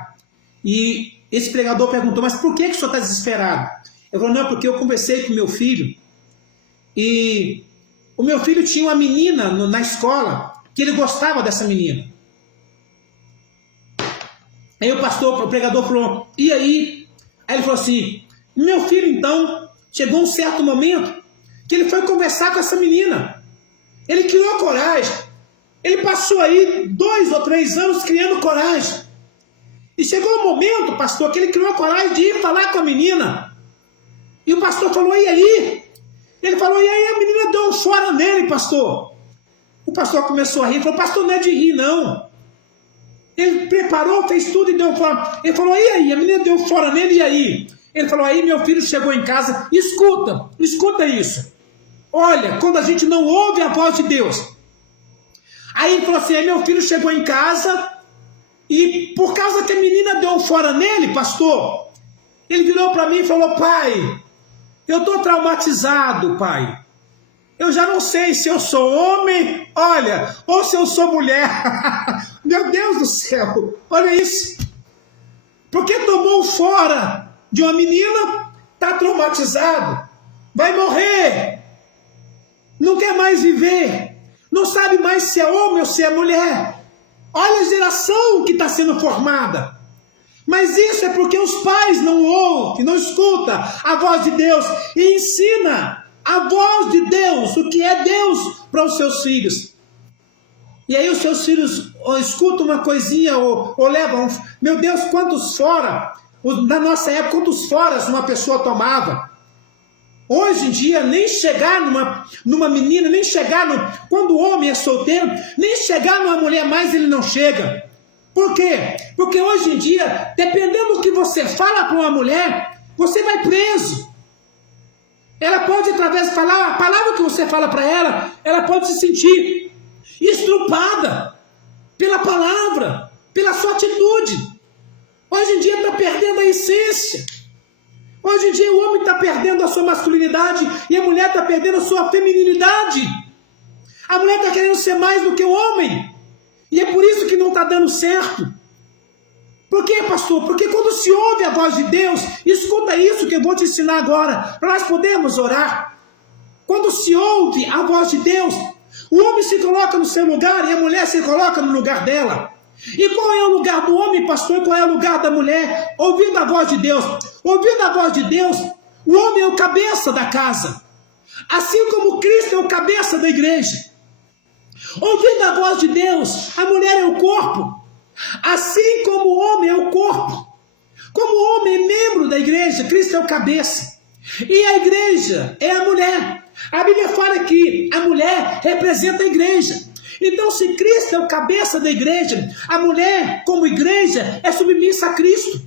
E esse pregador perguntou: mas por que o senhor está desesperado? Eu falei: não, porque eu conversei com meu filho e o meu filho tinha uma menina na escola que ele gostava dessa menina. Aí o pregador falou: e aí? Aí ele falou assim: meu filho então, chegou um certo momento que ele foi conversar com essa menina. Ele criou coragem. Ele passou aí 2 ou 3 anos criando coragem. E chegou um momento, pastor, que ele criou coragem de ir falar com a menina. E o pastor falou: e aí? Ele falou: e aí a menina deu um fora nele, pastor. O pastor começou a rir, falou: pastor, não é de rir não. Ele preparou, fez tudo e deu fora. Ele falou: e aí? A menina deu fora nele, e aí? Ele falou: aí meu filho chegou em casa. Escuta isso. Olha, quando a gente não ouve a voz de Deus. Aí ele falou assim: aí meu filho chegou em casa e por causa que a menina deu fora nele, pastor, ele virou para mim e falou: pai, eu estou traumatizado, pai. Eu já não sei se eu sou homem, olha, ou se eu sou mulher. Meu Deus do céu, olha isso. Porque tomou fora de uma menina, está traumatizado, vai morrer, não quer mais viver, não sabe mais se é homem ou se é mulher. Olha a geração que está sendo formada. Mas isso é porque os pais não ouvem, não escutam a voz de Deus e ensina a voz de Deus, o que é Deus para os seus filhos. E aí os seus filhos escutam uma coisinha ou levam, meu Deus, quantos fora, na nossa época, quantos foras uma pessoa tomava. Hoje em dia, nem chegar numa menina, nem chegar quando o homem é solteiro, nem chegar numa mulher mais ele não chega. Por quê? Porque hoje em dia, dependendo do que você fala para uma mulher, você vai preso. Ela pode, através de falar, a palavra que você fala para ela, ela pode se sentir estrupada. pela palavra, pela sua atitude. Hoje em dia está perdendo a essência. Hoje em dia o homem está perdendo a sua masculinidade e a mulher está perdendo a sua feminilidade. A mulher está querendo ser mais do que o homem. E é por isso que não está dando certo. Por quê, pastor? Porque quando se ouve a voz de Deus, escuta isso que eu vou te ensinar agora, para nós podermos orar. Quando se ouve a voz de Deus, o homem se coloca no seu lugar e a mulher se coloca no lugar dela. E qual é o lugar do homem, pastor? E qual é o lugar da mulher? Ouvindo a voz de Deus. Ouvindo a voz de Deus, o homem é o cabeça da casa. Assim como Cristo é o cabeça da igreja. Ouvindo a voz de Deus, a mulher é o corpo. Assim como o homem é o corpo. Como o homem é membro da igreja, Cristo é o cabeça. E a igreja é a mulher. A Bíblia fala que a mulher representa a igreja. Então, se Cristo é o cabeça da igreja, a mulher, como igreja, é submissa a Cristo.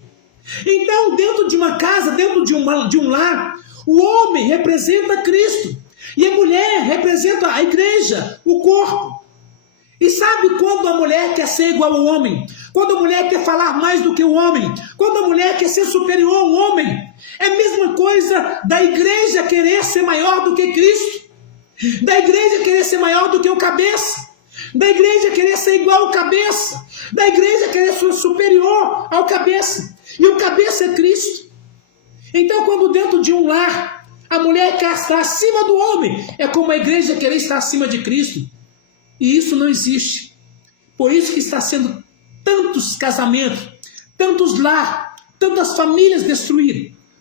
Então, dentro de uma casa, dentro de um lar, o homem representa Cristo. E a mulher representa a igreja, o corpo. E sabe quando a mulher quer ser igual ao homem? Quando a mulher quer falar mais do que o homem? Quando a mulher quer ser superior ao homem? É a mesma coisa da igreja querer ser maior do que Cristo. Da igreja querer ser maior do que o cabeça. Da igreja querer ser igual ao cabeça. Da igreja querer ser superior ao cabeça. E o cabeça é Cristo. Então, quando dentro de um lar, a mulher quer estar acima do homem, é como a igreja querer estar acima de Cristo. E isso não existe. Por isso que está sendo tantos casamentos, tantos lares, tantas famílias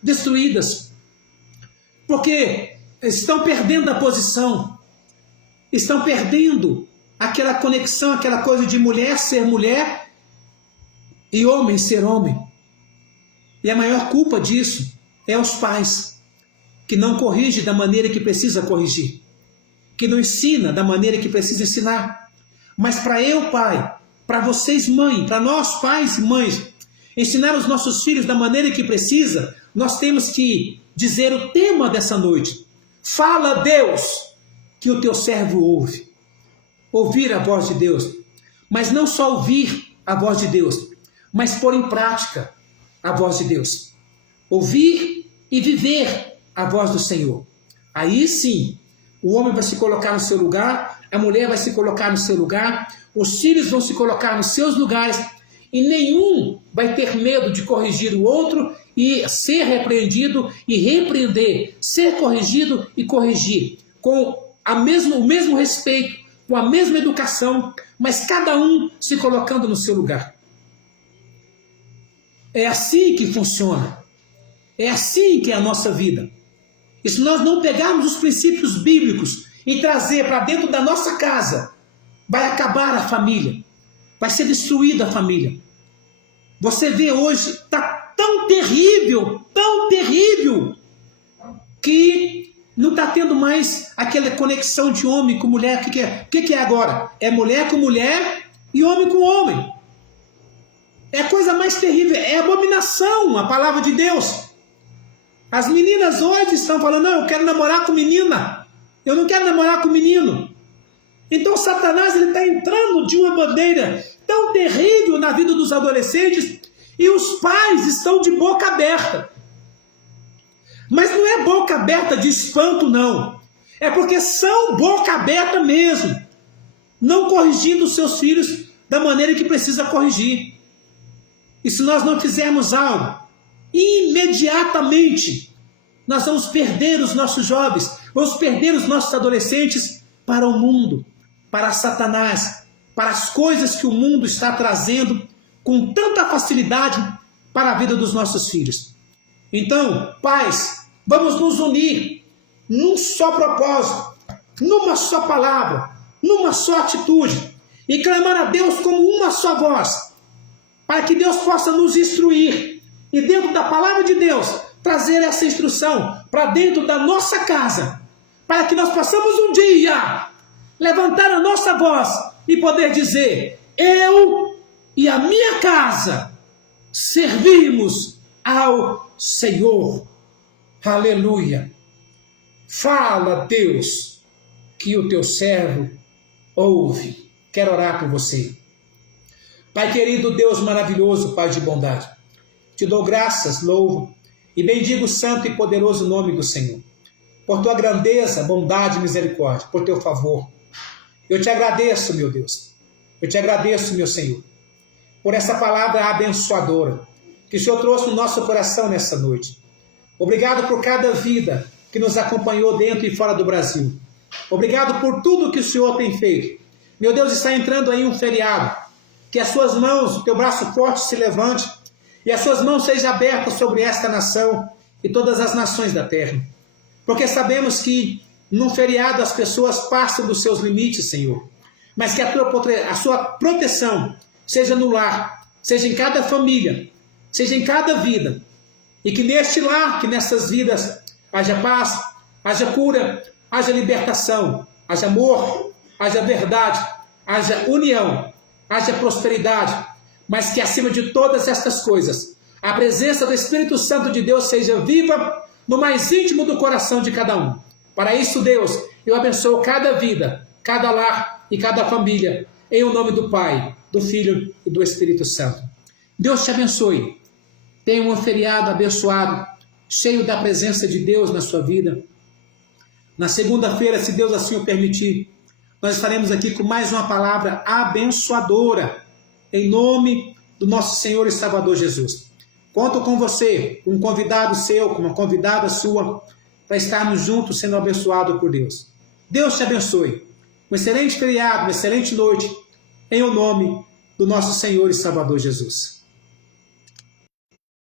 destruídas. Porque estão perdendo a posição. Estão perdendo aquela conexão, aquela coisa de mulher ser mulher e homem ser homem. E a maior culpa disso é os pais, que não corrigem da maneira que precisa corrigir, que não ensina da maneira que precisa ensinar. Mas para eu, pai, para vocês, mãe, para nós, pais e mães, ensinar os nossos filhos da maneira que precisa, nós temos que dizer o tema dessa noite. Fala, Deus, que o teu servo ouve. Ouvir a voz de Deus. Mas não só ouvir a voz de Deus, mas pôr em prática a voz de Deus. Ouvir e viver a voz do Senhor. Aí sim, o homem vai se colocar no seu lugar, a mulher vai se colocar no seu lugar, os filhos vão se colocar nos seus lugares, e nenhum vai ter medo de corrigir o outro e ser repreendido e repreender, ser corrigido e corrigir, com o mesmo respeito, com a mesma educação, mas cada um se colocando no seu lugar. É assim que funciona. É assim que é a nossa vida. E se nós não pegarmos os princípios bíblicos e trazer para dentro da nossa casa, vai acabar a família. Vai ser destruída a família. Você vê hoje, está tão terrível, que não está tendo mais aquela conexão de homem com mulher. O que é agora? É mulher com mulher e homem com homem. É a coisa mais terrível, é abominação a palavra de Deus. As meninas hoje estão falando, não, eu quero namorar com menina, eu não quero namorar com menino. Então Satanás está entrando de uma maneira tão terrível na vida dos adolescentes e os pais estão de boca aberta. Mas não é boca aberta de espanto, não. É porque são boca aberta mesmo, não corrigindo os seus filhos da maneira que precisa corrigir. E se nós não fizermos algo, imediatamente, nós vamos perder os nossos jovens, vamos perder os nossos adolescentes para o mundo, para Satanás, para as coisas que o mundo está trazendo com tanta facilidade para a vida dos nossos filhos. Então, pais, vamos nos unir num só propósito, numa só palavra, numa só atitude, e clamar a Deus como uma só voz, para que Deus possa nos instruir, e dentro da palavra de Deus, trazer essa instrução para dentro da nossa casa, para que nós possamos um dia levantar a nossa voz e poder dizer, eu e a minha casa servimos ao Senhor. Aleluia. Fala, Deus, que o teu servo ouve. Quero orar por você. Pai querido, Deus maravilhoso, Pai de bondade, te dou graças, louvo e bendigo o santo e poderoso nome do Senhor, por tua grandeza, bondade e misericórdia, por teu favor. Eu te agradeço, meu Deus, eu te agradeço, meu Senhor, por essa palavra abençoadora que o Senhor trouxe no nosso coração nessa noite. Obrigado por cada vida que nos acompanhou dentro e fora do Brasil. Obrigado por tudo que o Senhor tem feito. Meu Deus, está entrando aí um feriado. Que as suas mãos, o teu braço forte se levante e as suas mãos sejam abertas sobre esta nação e todas as nações da terra. Porque sabemos que num feriado as pessoas passam dos seus limites, Senhor. Mas que a sua proteção seja no lar, seja em cada família, seja em cada vida. E que neste lar, que nessas vidas, haja paz, haja cura, haja libertação, haja amor, haja verdade, haja união, haja prosperidade, mas que acima de todas estas coisas, a presença do Espírito Santo de Deus seja viva no mais íntimo do coração de cada um. Para isso, Deus, eu abençoo cada vida, cada lar e cada família, em o nome do Pai, do Filho e do Espírito Santo. Deus te abençoe. Tenha um feriado abençoado, cheio da presença de Deus na sua vida. Na segunda-feira, se Deus assim o permitir, nós estaremos aqui com mais uma palavra abençoadora, em nome do nosso Senhor e Salvador Jesus. Conto com você, com um convidado seu, com uma convidada sua, para estarmos juntos sendo abençoados por Deus. Deus te abençoe. Um excelente feriado, uma excelente noite, em o nome do nosso Senhor e Salvador Jesus.